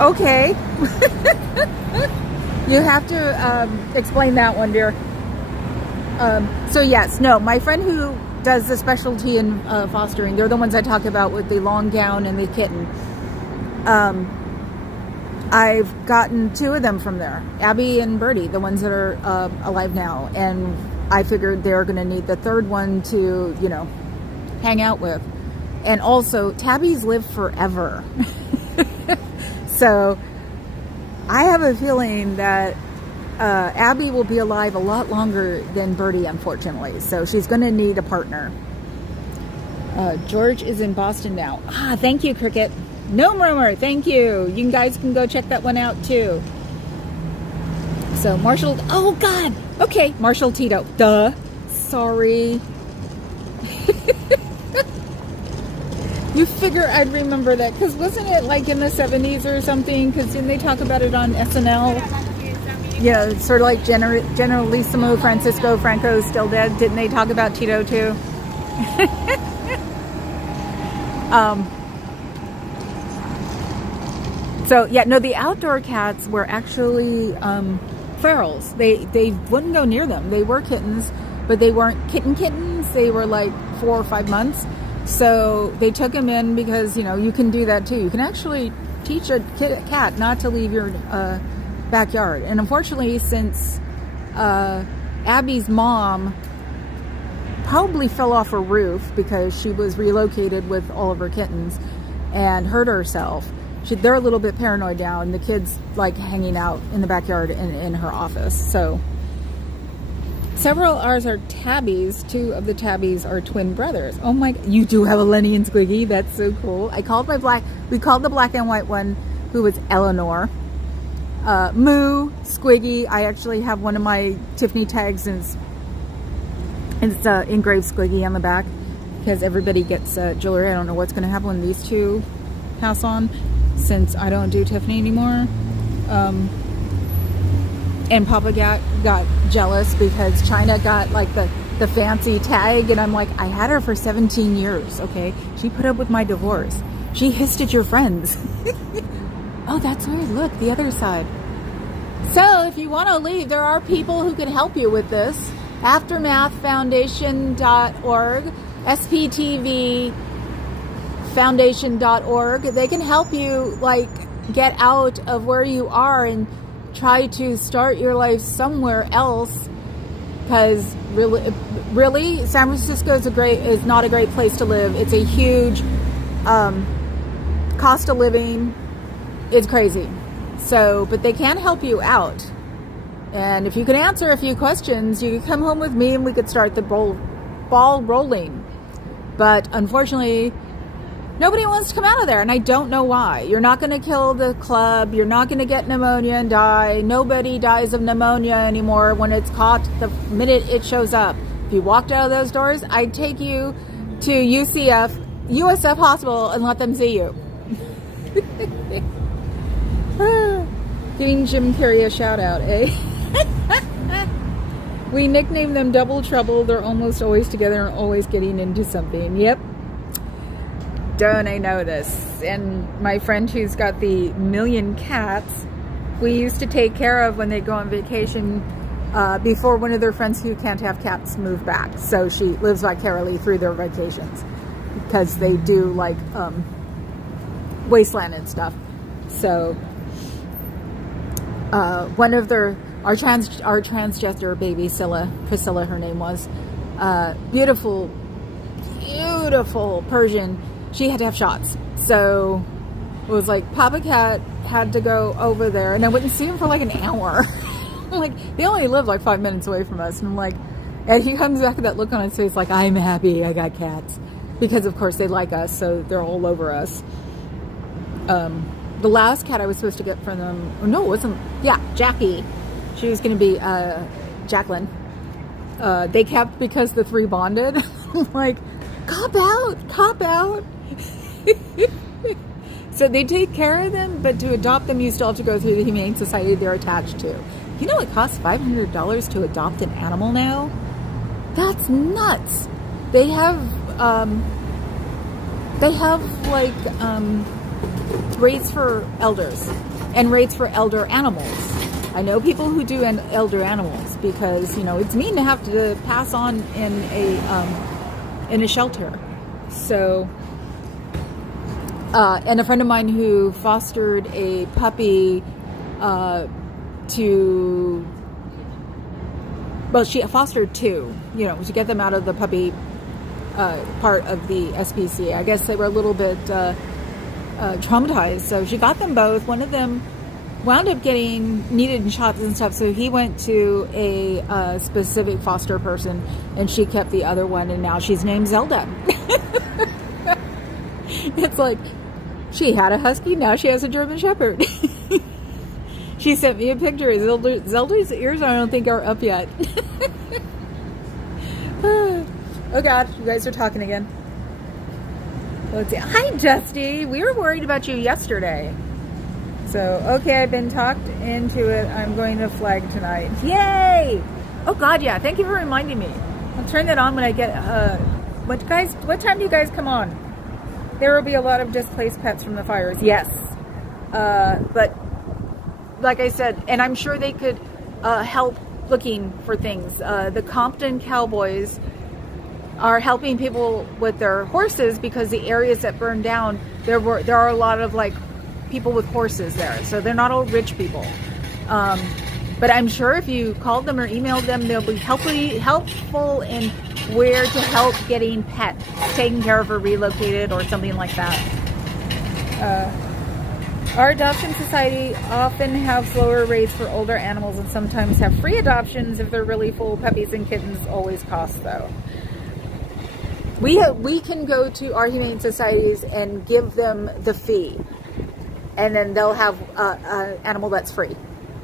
Okay. You have to explain that one, dear. So yes, no, my friend who does the specialty in fostering, they're the ones I talk about with the long gown and the kitten. I've gotten 2 of them from there, Abby and Birdie, the ones that are alive now, and I figured they're going to need the 3rd one to, you know, hang out with. And also, tabbies live forever. So I have a feeling that Abby will be alive a lot longer than Birdie, unfortunately. So she's going to need a partner. George is in Boston now. Ah, thank you, Cricket. No murmur, thank you. You guys can go check that one out too. So Marshall, oh God, okay, Marshall Tito. Duh, sorry. You figure I'd remember that, because wasn't it like in the 70s or something? Because didn't they talk about it on SNL? Yeah, it's sort of like Generalissimo Francisco Franco still dead. Didn't they talk about Tito too? So yeah, no, the outdoor cats were actually ferals. They wouldn't go near them. They were kittens, but they weren't kittens. They were like 4 or 5 months. So they took them in because, you know, you can do that too. You can actually teach a cat not to leave your backyard. And unfortunately, since Abby's mom probably fell off a roof because she was relocated with all of her kittens and hurt herself, they're a little bit paranoid now, and the kids like hanging out in the backyard in her office. So several of ours are tabbies. 2 of the tabbies are twin brothers. Oh my, you do have a Lenny and Squiggy. That's so cool. We called the black and white one, who was Eleanor. Moo, Squiggy. I actually have one of my Tiffany tags, and it's engraved Squiggy on the back, because everybody gets jewelry. I don't know what's going to happen when these 2 pass on, since I don't do Tiffany anymore. And Papa got jealous because China got like the the fancy tag, and I'm like, I had her for 17 years, okay? She put up with my divorce. She hissed at your friends. Oh, that's weird. Look, the other side. So if you want to leave, there are people who can help you with this. Aftermathfoundation.org, SPTVfoundation.org. They can help you, like, get out of where you are and try to start your life somewhere else. Because really, San Francisco is not a great place to live. It's a huge cost of living. It's crazy. So, but they can help you out. And if you can answer a few questions, you can come home with me and we could start the ball rolling. But unfortunately, nobody wants to come out of there, and I don't know why. You're not going to kill the club. You're not going to get pneumonia and die. Nobody dies of pneumonia anymore when it's caught the minute it shows up. If you walked out of those doors, I'd take you to USF Hospital and let them see you. Giving Jim Carrey a shout out, eh? We nickname them Double Trouble. They're almost always together and always getting into something. Yep. Don't I know this? And my friend who's got the 1,000,000 cats, we used to take care of when they go on vacation before one of their friends who can't have cats move back. So she lives vicariously through their vacations because they do like wasteland and stuff. So one of our transgender baby, Priscilla, her name was, beautiful Persian. She had to have shots. So it was like Papa Cat had to go over there, and I wouldn't see him for like an hour. Like, they only live like 5 minutes away from us. And I'm like, and he comes back with that look on his face like, I'm happy I got cats. Because of course they like us, so they're all over us. The last cat I was supposed to get from them, no, it wasn't, yeah, Jackie. She was going to be Jacqueline. They kept because the three bonded. I'm like, cop out. So they take care of them, but to adopt them, you still have to go through the Humane Society they're attached to. You know it costs $500 to adopt an animal now? That's nuts. They have like rates for elders and rates for elder animals. I know people who do elder animals because, you know, it's mean to have to pass on in a shelter. So, and a friend of mine who fostered a puppy she fostered two, you know, to get them out of the puppy part of the SPCA. I guess they were a little bit traumatized, so she got them both. One of them wound up getting needed in shots and stuff, so he went to a specific foster person, and she kept the other one, and now she's named Zelda. It's like, she had a husky, now she has a German Shepherd. She sent me a picture. Zelda's ears, I don't think, are up yet. Oh God, you guys are talking again. Let's see. Hi, Dusty. We were worried about you yesterday. So, okay, I've been talked into it. I'm going to flag tonight. Yay! Oh God, yeah. Thank you for reminding me. I'll turn that on when I get. What time do you guys come on? There will be a lot of displaced pets from the fires. Yes, but like I said, and I'm sure they could help looking for things. The Compton Cowboys are helping people with their horses because the areas that burned down, there are a lot of like people with horses there, so they're not all rich people. But I'm sure if you called them or emailed them, they'll be helpful in where to help getting pets taken care of or relocated or something like that. Our adoption society often have lower rates for older animals and sometimes have free adoptions if they're really full. Puppies and kittens always cost though. We can go to our humane societies and give them the fee, and then they'll have an animal that's free.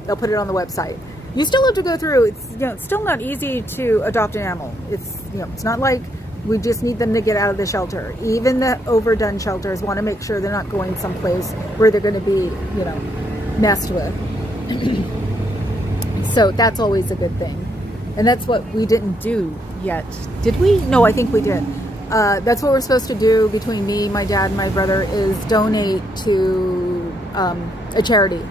They'll put it on the website. You still have to go through. It's, you know, it's still not easy to adopt an animal. It's, you know, it's not like we just need them to get out of the shelter. Even the overdone shelters want to make sure they're not going someplace where they're going to be, you know, messed with. So that's always a good thing. And that's what we didn't do yet. Did we? No, I think we did. That's what we're supposed to do between me, my dad, and my brother, is donate to a charity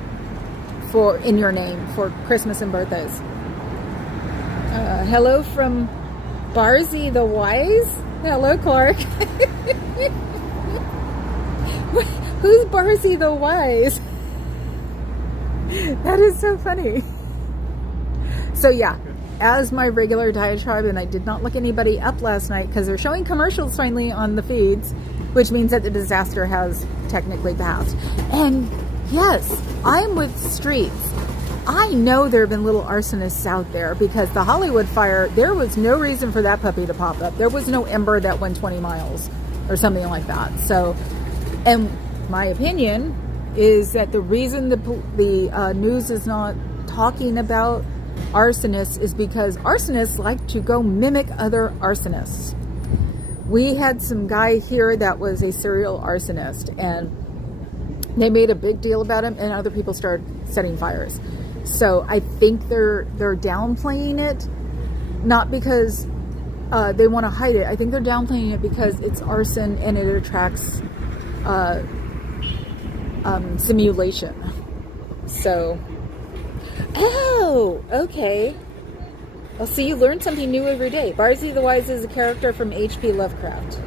in your name for Christmas and birthdays. Hello from Barzy the Wise. Hello, Clark. Who's Barzy the Wise? That is so funny. So yeah, as my regular diatribe, and I did not look anybody up last night because they're showing commercials finally on the feeds, which means that the disaster has technically passed. And yes, I'm with Streets. I know there have been little arsonists out there because the Hollywood fire, there was no reason for that puppy to pop up. There was no ember that went 20 miles or something like that. So, and my opinion is that the reason the news is not talking about arsonists is because arsonists like to go mimic other arsonists. We had some guy here that was a serial arsonist, and they made a big deal about him, and other people started setting fires. So I think they're downplaying it, not because they want to hide it. I think they're downplaying it because it's arson and it attracts simulation. So, oh, okay. I'll see, you learn something new every day. Barzy the Wise is a character from H.P. Lovecraft.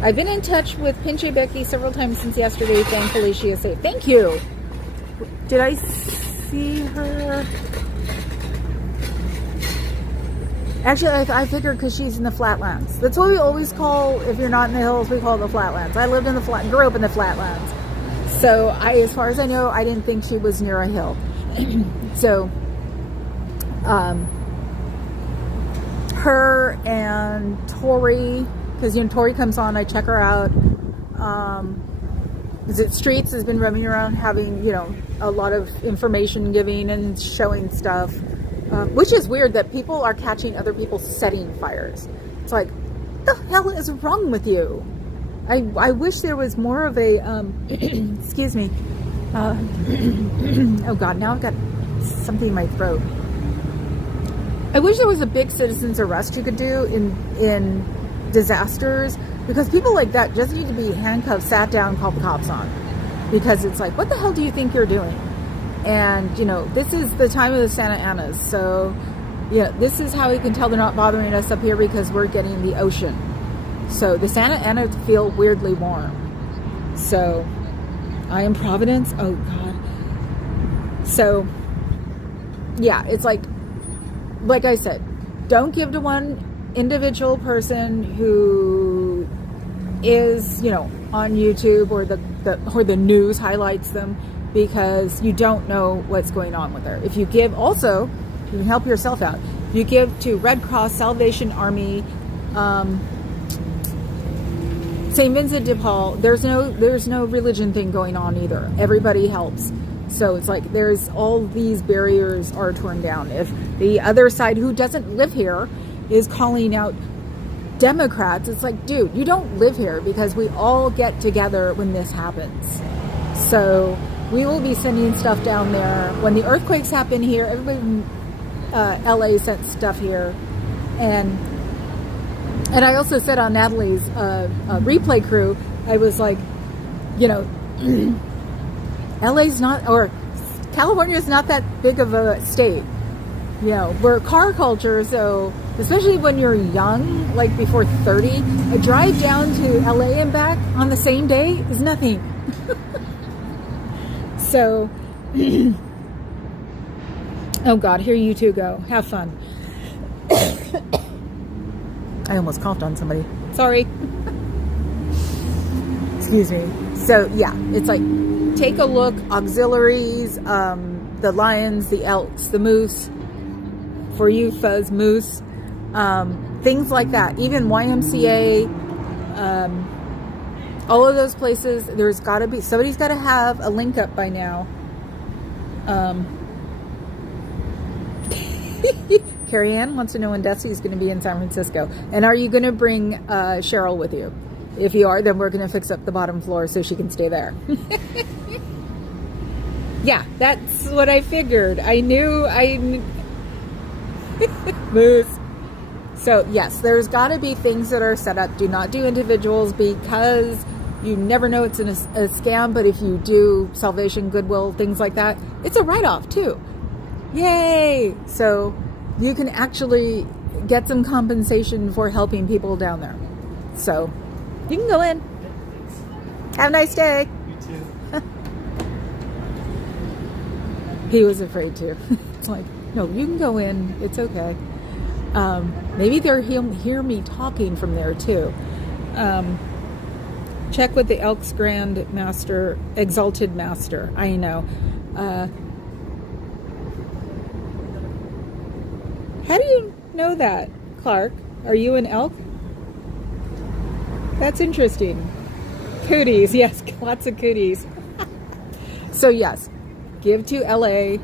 I've been in touch with Pinche Becky several times since yesterday. Thankfully, she is safe. Thank you. Did I see her? Actually, I figured because she's in the flatlands. That's what we always call, if you're not in the hills, we call it the flatlands. I lived in the grew up in the flatlands. So as far as I know, I didn't think she was near a hill. So, her and Tori, because Tori comes on, I check her out. Streets has been roaming around having, a lot of information giving and showing stuff, which is weird that people are catching other people setting fires. It's like, what the hell is wrong with you? I wish there was more of a, excuse me, oh God, now I've got something in my throat. I wish there was a big citizen's arrest you could do in disasters, because people like that just need to be handcuffed, sat down, called the cops on, because it's like, what the hell do you think you're doing? And, this is the time of the Santa Anas, so, this is how you can tell they're not bothering us up here, because we're getting the ocean. So the Santa Ana feel weirdly warm. So I am Providence. Oh God. So yeah, it's like I said, don't give to one individual person who is, on YouTube or the news highlights them, because you don't know what's going on with her. If you give, also, you can help yourself out. If you give to Red Cross, Salvation Army, St. Vincent de Paul, there's no religion thing going on either. Everybody helps. So it's like there's all these barriers are torn down. If the other side, who doesn't live here, is calling out Democrats, it's like, dude, you don't live here, because we all get together when this happens. So we will be sending stuff down there. When the earthquakes happen here, everybody from LA sent stuff here. And I also said on Natalie's replay crew, I was like, LA's not, or California's not that big of a state. We're car culture, so especially when you're young, like before 30, a drive down to LA and back on the same day is nothing. So, oh God, here you two go. Have fun. I almost coughed on somebody. Sorry. Excuse me. So yeah, it's like, take a look. Auxiliaries, the lions, the elks, the moose. For you, fuzz, moose. Things like that. Even YMCA. All of those places, there's got to be, somebody's got to have a link up by now. Carrie Ann wants to know when Dusty's going to be in San Francisco. And are you going to bring Cheryl with you? If you are, then we're going to fix up the bottom floor so she can stay there. Yeah, that's what I figured. I knew. Moose. So yes, there's got to be things that are set up. Do not do individuals, because you never know it's a scam. But if you do Salvation, Goodwill, things like that, it's a write-off too. Yay! So you can actually get some compensation for helping people down there. So you can go in. Have a nice day. You too. He was afraid to. It's like, no, you can go in. It's okay. Maybe he'll hear me talking from there too. Check with the Elks Grand Master, Exalted Master. I know. How do you know that, Clark? Are you an elk? That's interesting. Cooties, yes, lots of cooties. So yes, give to LA.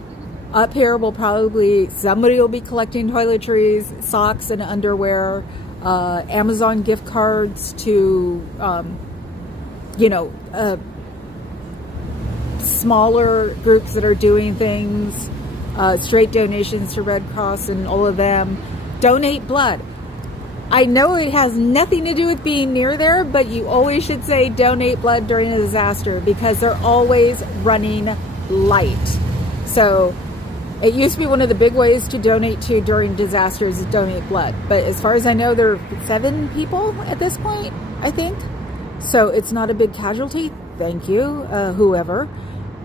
Up here will probably, somebody will be collecting toiletries, socks and underwear, Amazon gift cards to, smaller groups that are doing things, straight donations to Red Cross and all of them. Donate blood. I know it has nothing to do with being near there, but you always should say donate blood during a disaster, because they're always running light. So it used to be one of the big ways to donate to during disasters is donate blood. But as far as I know, there are 7 people at this point, I think. So it's not a big casualty. Thank you, whoever.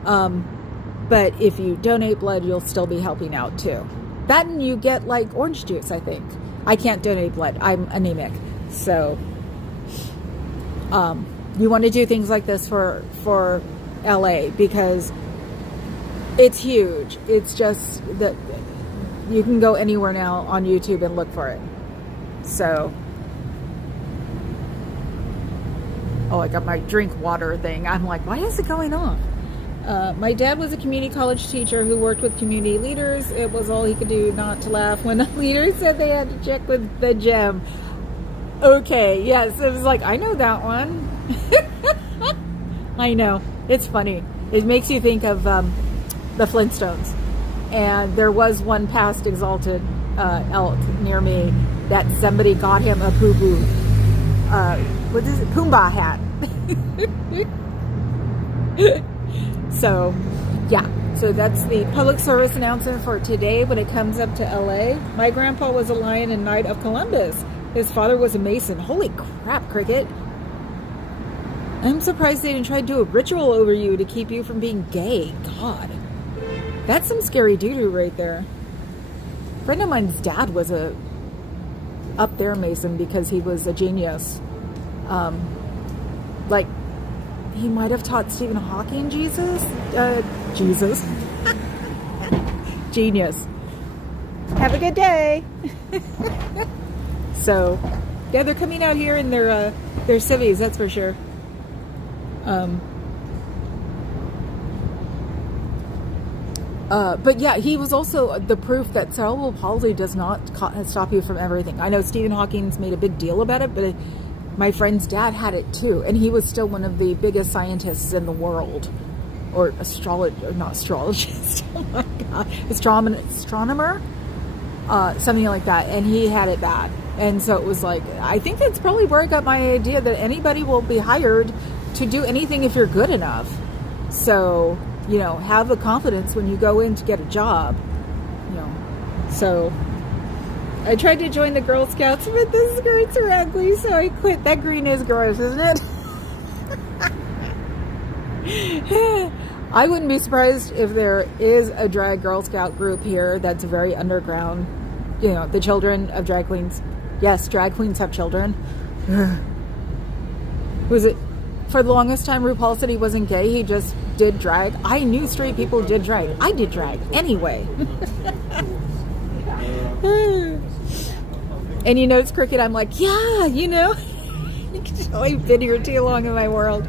But if you donate blood, you'll still be helping out too. That, and you get like orange juice, I think. I can't donate blood. I'm anemic. So you want to do things like this for LA, because it's huge. It's just that you can go anywhere now on YouTube and look for it. So, oh, I got my drink water thing. I'm like, why is it going off? My dad was a community college teacher who worked with community leaders. It was all he could do not to laugh when the leaders said they had to check with the gem. Okay, yes, it was like, I know that one. I know, it's funny. It makes you think of the Flintstones. And there was one past exalted elk near me that somebody got him a poo-poo, what is it, Pumbaa hat. So, yeah. So that's the public service announcement for today when it comes up to LA. My grandpa was a Lion and Knight of Columbus. His father was a Mason. Holy crap, Cricket. I'm surprised they didn't try to do a ritual over you to keep you from being gay. God. That's some scary doo-doo right there. A friend of mine's dad was a up there Mason because he was a genius. Like, he might have taught Stephen Hawking Jesus. Genius. Have a good day. So, yeah, they're coming out here in their civvies, that's for sure. But yeah, he was also the proof that cerebral palsy does not stop you from everything. I know Stephen Hawking's made a big deal about it, but my friend's dad had it too, and he was still one of the biggest scientists in the world, or not astrologist. Oh my god, astronomer, something like that. And he had it bad, and so it was like, I think that's probably where I got my idea that anybody will be hired to do anything if you're good enough. So, you know, have the confidence when you go in to get a job, you know. So I tried to join the Girl Scouts, but the skirts are ugly, so I quit. That green is gross, isn't it? I wouldn't be surprised if there is a drag Girl Scout group here that's very underground. You know, the children of drag queens. Yes, drag queens have children. Was it, for the longest time, RuPaul said he wasn't gay, he just did drag. I knew straight people did drag. I did drag anyway. And you notice, Cricket, I'm like, yeah, you know. I've been here too long in my world.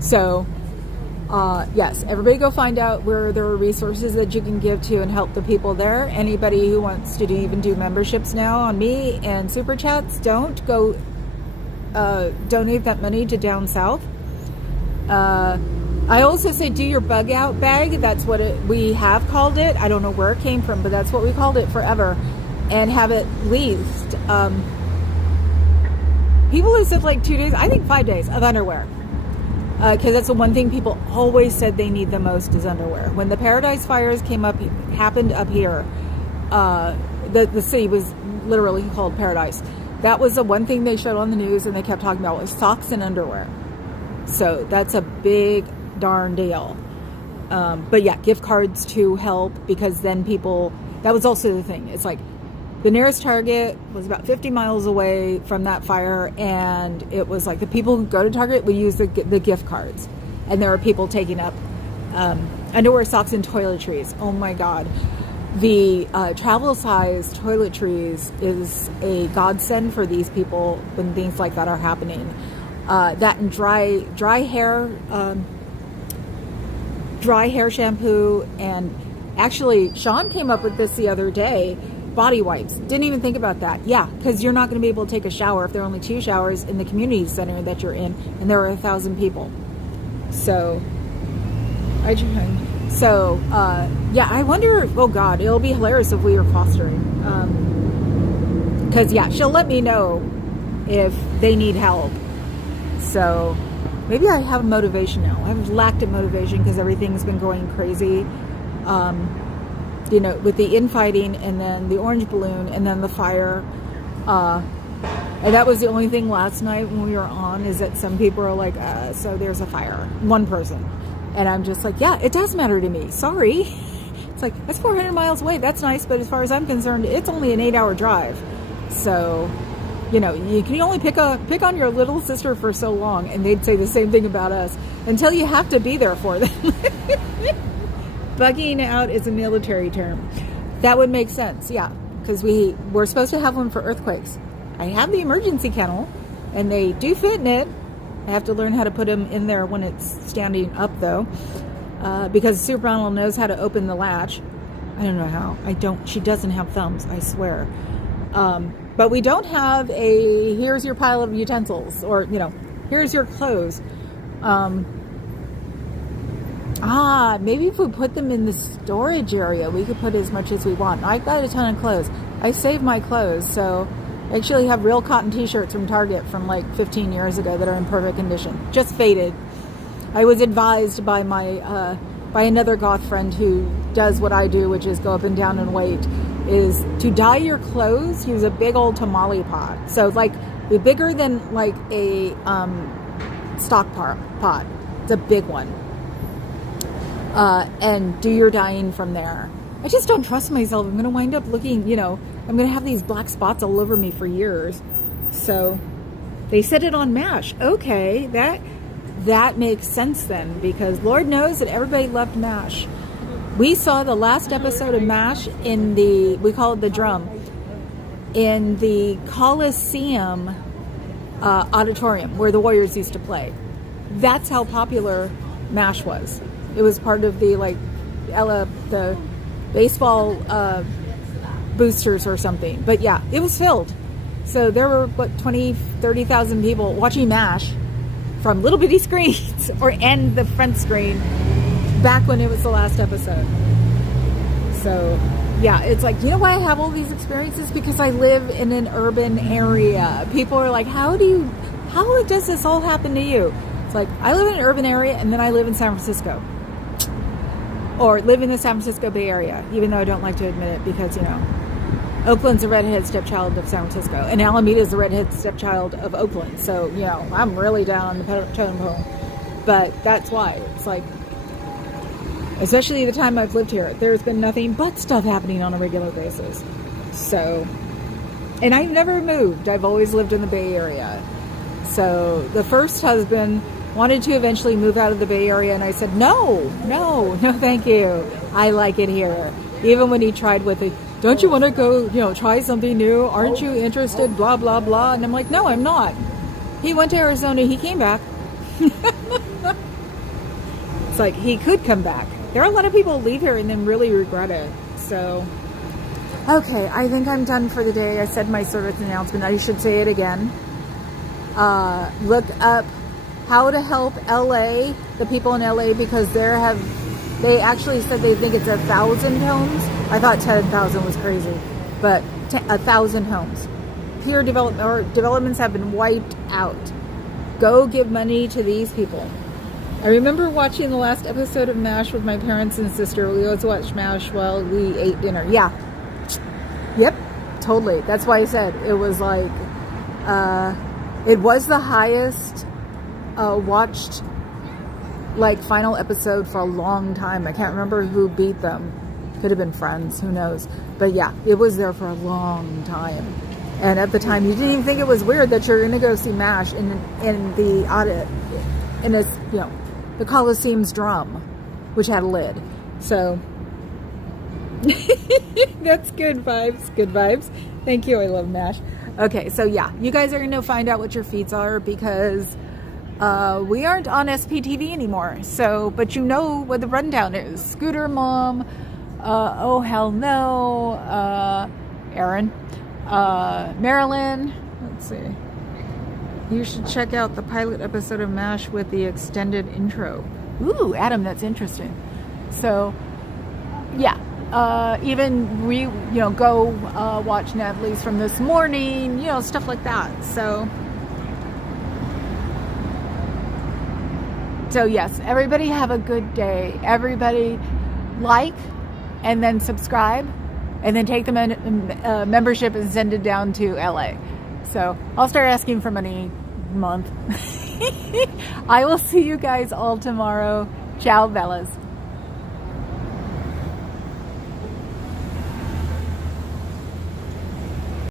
So, yes, everybody go find out where there are resources that you can give to and help the people there. Anybody who wants to even do memberships now on me and super chats, don't go donate that money to Down South. I also say do your bug out bag. That's what we have called it. I don't know where it came from, but that's what we called it forever. and have at least people who said like 2 days, I think 5 days of underwear. Because that's the one thing people always said they need the most is underwear. When the Paradise Fires happened up here, the city was literally called Paradise. That was the one thing they showed on the news and they kept talking about was socks and underwear. So that's a big darn deal. But yeah, gift cards to help, because then people, that was also the thing. It's like the nearest Target was about 50 miles away from that fire, and it was like the people who go to Target would use the gift cards, and there were people taking up underwear, socks, and toiletries. Oh my God. The travel size toiletries is a godsend for these people when things like that are happening. That and dry hair shampoo, and actually Sean came up with this the other day. Body wipes. Didn't even think about that. Yeah, because you're not going to be able to take a shower if there are only 2 showers in the community center that you're in, and there are 1,000 people. So, yeah, I wonder. Oh God, it'll be hilarious if we were fostering. Because yeah, she'll let me know if they need help. So maybe I have motivation now. I've lacked at motivation because everything's been going crazy. With the infighting, and then the orange balloon, and then the fire. And that was the only thing last night when we were on, is that some people are like, so there's a fire. One person. And I'm just like, yeah, it does matter to me. Sorry. It's like, that's 400 miles away. That's nice. But as far as I'm concerned, it's only an 8-hour drive. So, you can only pick on your little sister for so long. And they'd say the same thing about us until you have to be there for them. Bugging out is a military term. That would make sense, yeah, because we're supposed to have one for earthquakes. I have the emergency kennel, and they do fit in it. I have to learn how to put them in there when it's standing up, though, because Super Ronald knows how to open the latch. I don't know how. She doesn't have thumbs, I swear. But we don't have a, here's your pile of utensils, or, here's your clothes. Maybe if we put them in the storage area, we could put as much as we want. I've got a ton of clothes. I save my clothes, so I actually have real cotton t-shirts from Target from like 15 years ago that are in perfect condition. Just faded. I was advised by by another goth friend who does what I do, which is go up and down in weight, is to dye your clothes, use a big old tamale pot. So like, be bigger than like a stock pot. It's a big one. And do your dyeing from there. I just don't trust myself. I'm going to wind up looking, I'm going to have these black spots all over me for years. So they said it on MASH. Okay, that makes sense then, because Lord knows that everybody loved MASH. We saw the last episode of MASH in we call it the Drum, in the Coliseum auditorium where the Warriors used to play. That's how popular MASH was. It was part of the the baseball boosters or something. But yeah, it was filled. So there were 30,000 people watching MASH from little bitty screens and the front screen back when it was the last episode. So yeah, it's like, why I have all these experiences? Because I live in an urban area. People are like, how does this all happen to you? It's like, I live in an urban area, and then I live in San Francisco. Or live in the San Francisco Bay Area, even though I don't like to admit it, because, Oakland's the redheaded stepchild of San Francisco, and Alameda is the redheaded stepchild of Oakland. So, I'm really down on the totem pole. But that's why. It's like, especially the time I've lived here, there's been nothing but stuff happening on a regular basis. So, and I've never moved. I've always lived in the Bay Area. So the first husband wanted to eventually move out of the Bay Area, and I said, no, thank you. I like it here. Even when he tried with it, don't you want to go, try something new? Aren't you interested? Blah, blah, blah. And I'm like, no, I'm not. He went to Arizona. He came back. It's like, he could come back. There are a lot of people who leave here and then really regret it. So, okay, I think I'm done for the day. I said my service announcement. I should say it again. Look up how to help LA, the people in LA, because they actually said they think it's 1,000 homes. I thought 10,000 was crazy, but 1,000 homes. Pure development or developments have been wiped out. Go give money to these people. I remember watching the last episode of MASH with my parents and sister. We always watched MASH while we ate dinner. Yeah. Yep. Totally. That's why I said it was like, it was the highest watched like final episode for a long time. I can't remember who beat them. Could have been Friends. Who knows? But yeah, it was there for a long time. And at the time, you didn't even think it was weird that you're going to go see MASH in the audit, in a, you know, the Coliseum's drum, which had a lid. So that's good vibes. Good vibes. Thank you. I love MASH. Okay, so yeah, you guys are going to find out what your feats are because we aren't on SPTV anymore. So, but you know what the rundown is. Scooter Mom, Oh Hell No, Aaron, Marilyn. Let's see. You should check out the pilot episode of MASH with the extended intro. Ooh, Adam, that's interesting. So, yeah. Even go watch Natalie's from this morning, stuff like that. So yes, everybody have a good day. Everybody like and then subscribe and then take the membership and send it down to LA. So I'll start asking for money month. I will see you guys all tomorrow. Ciao, Bellas.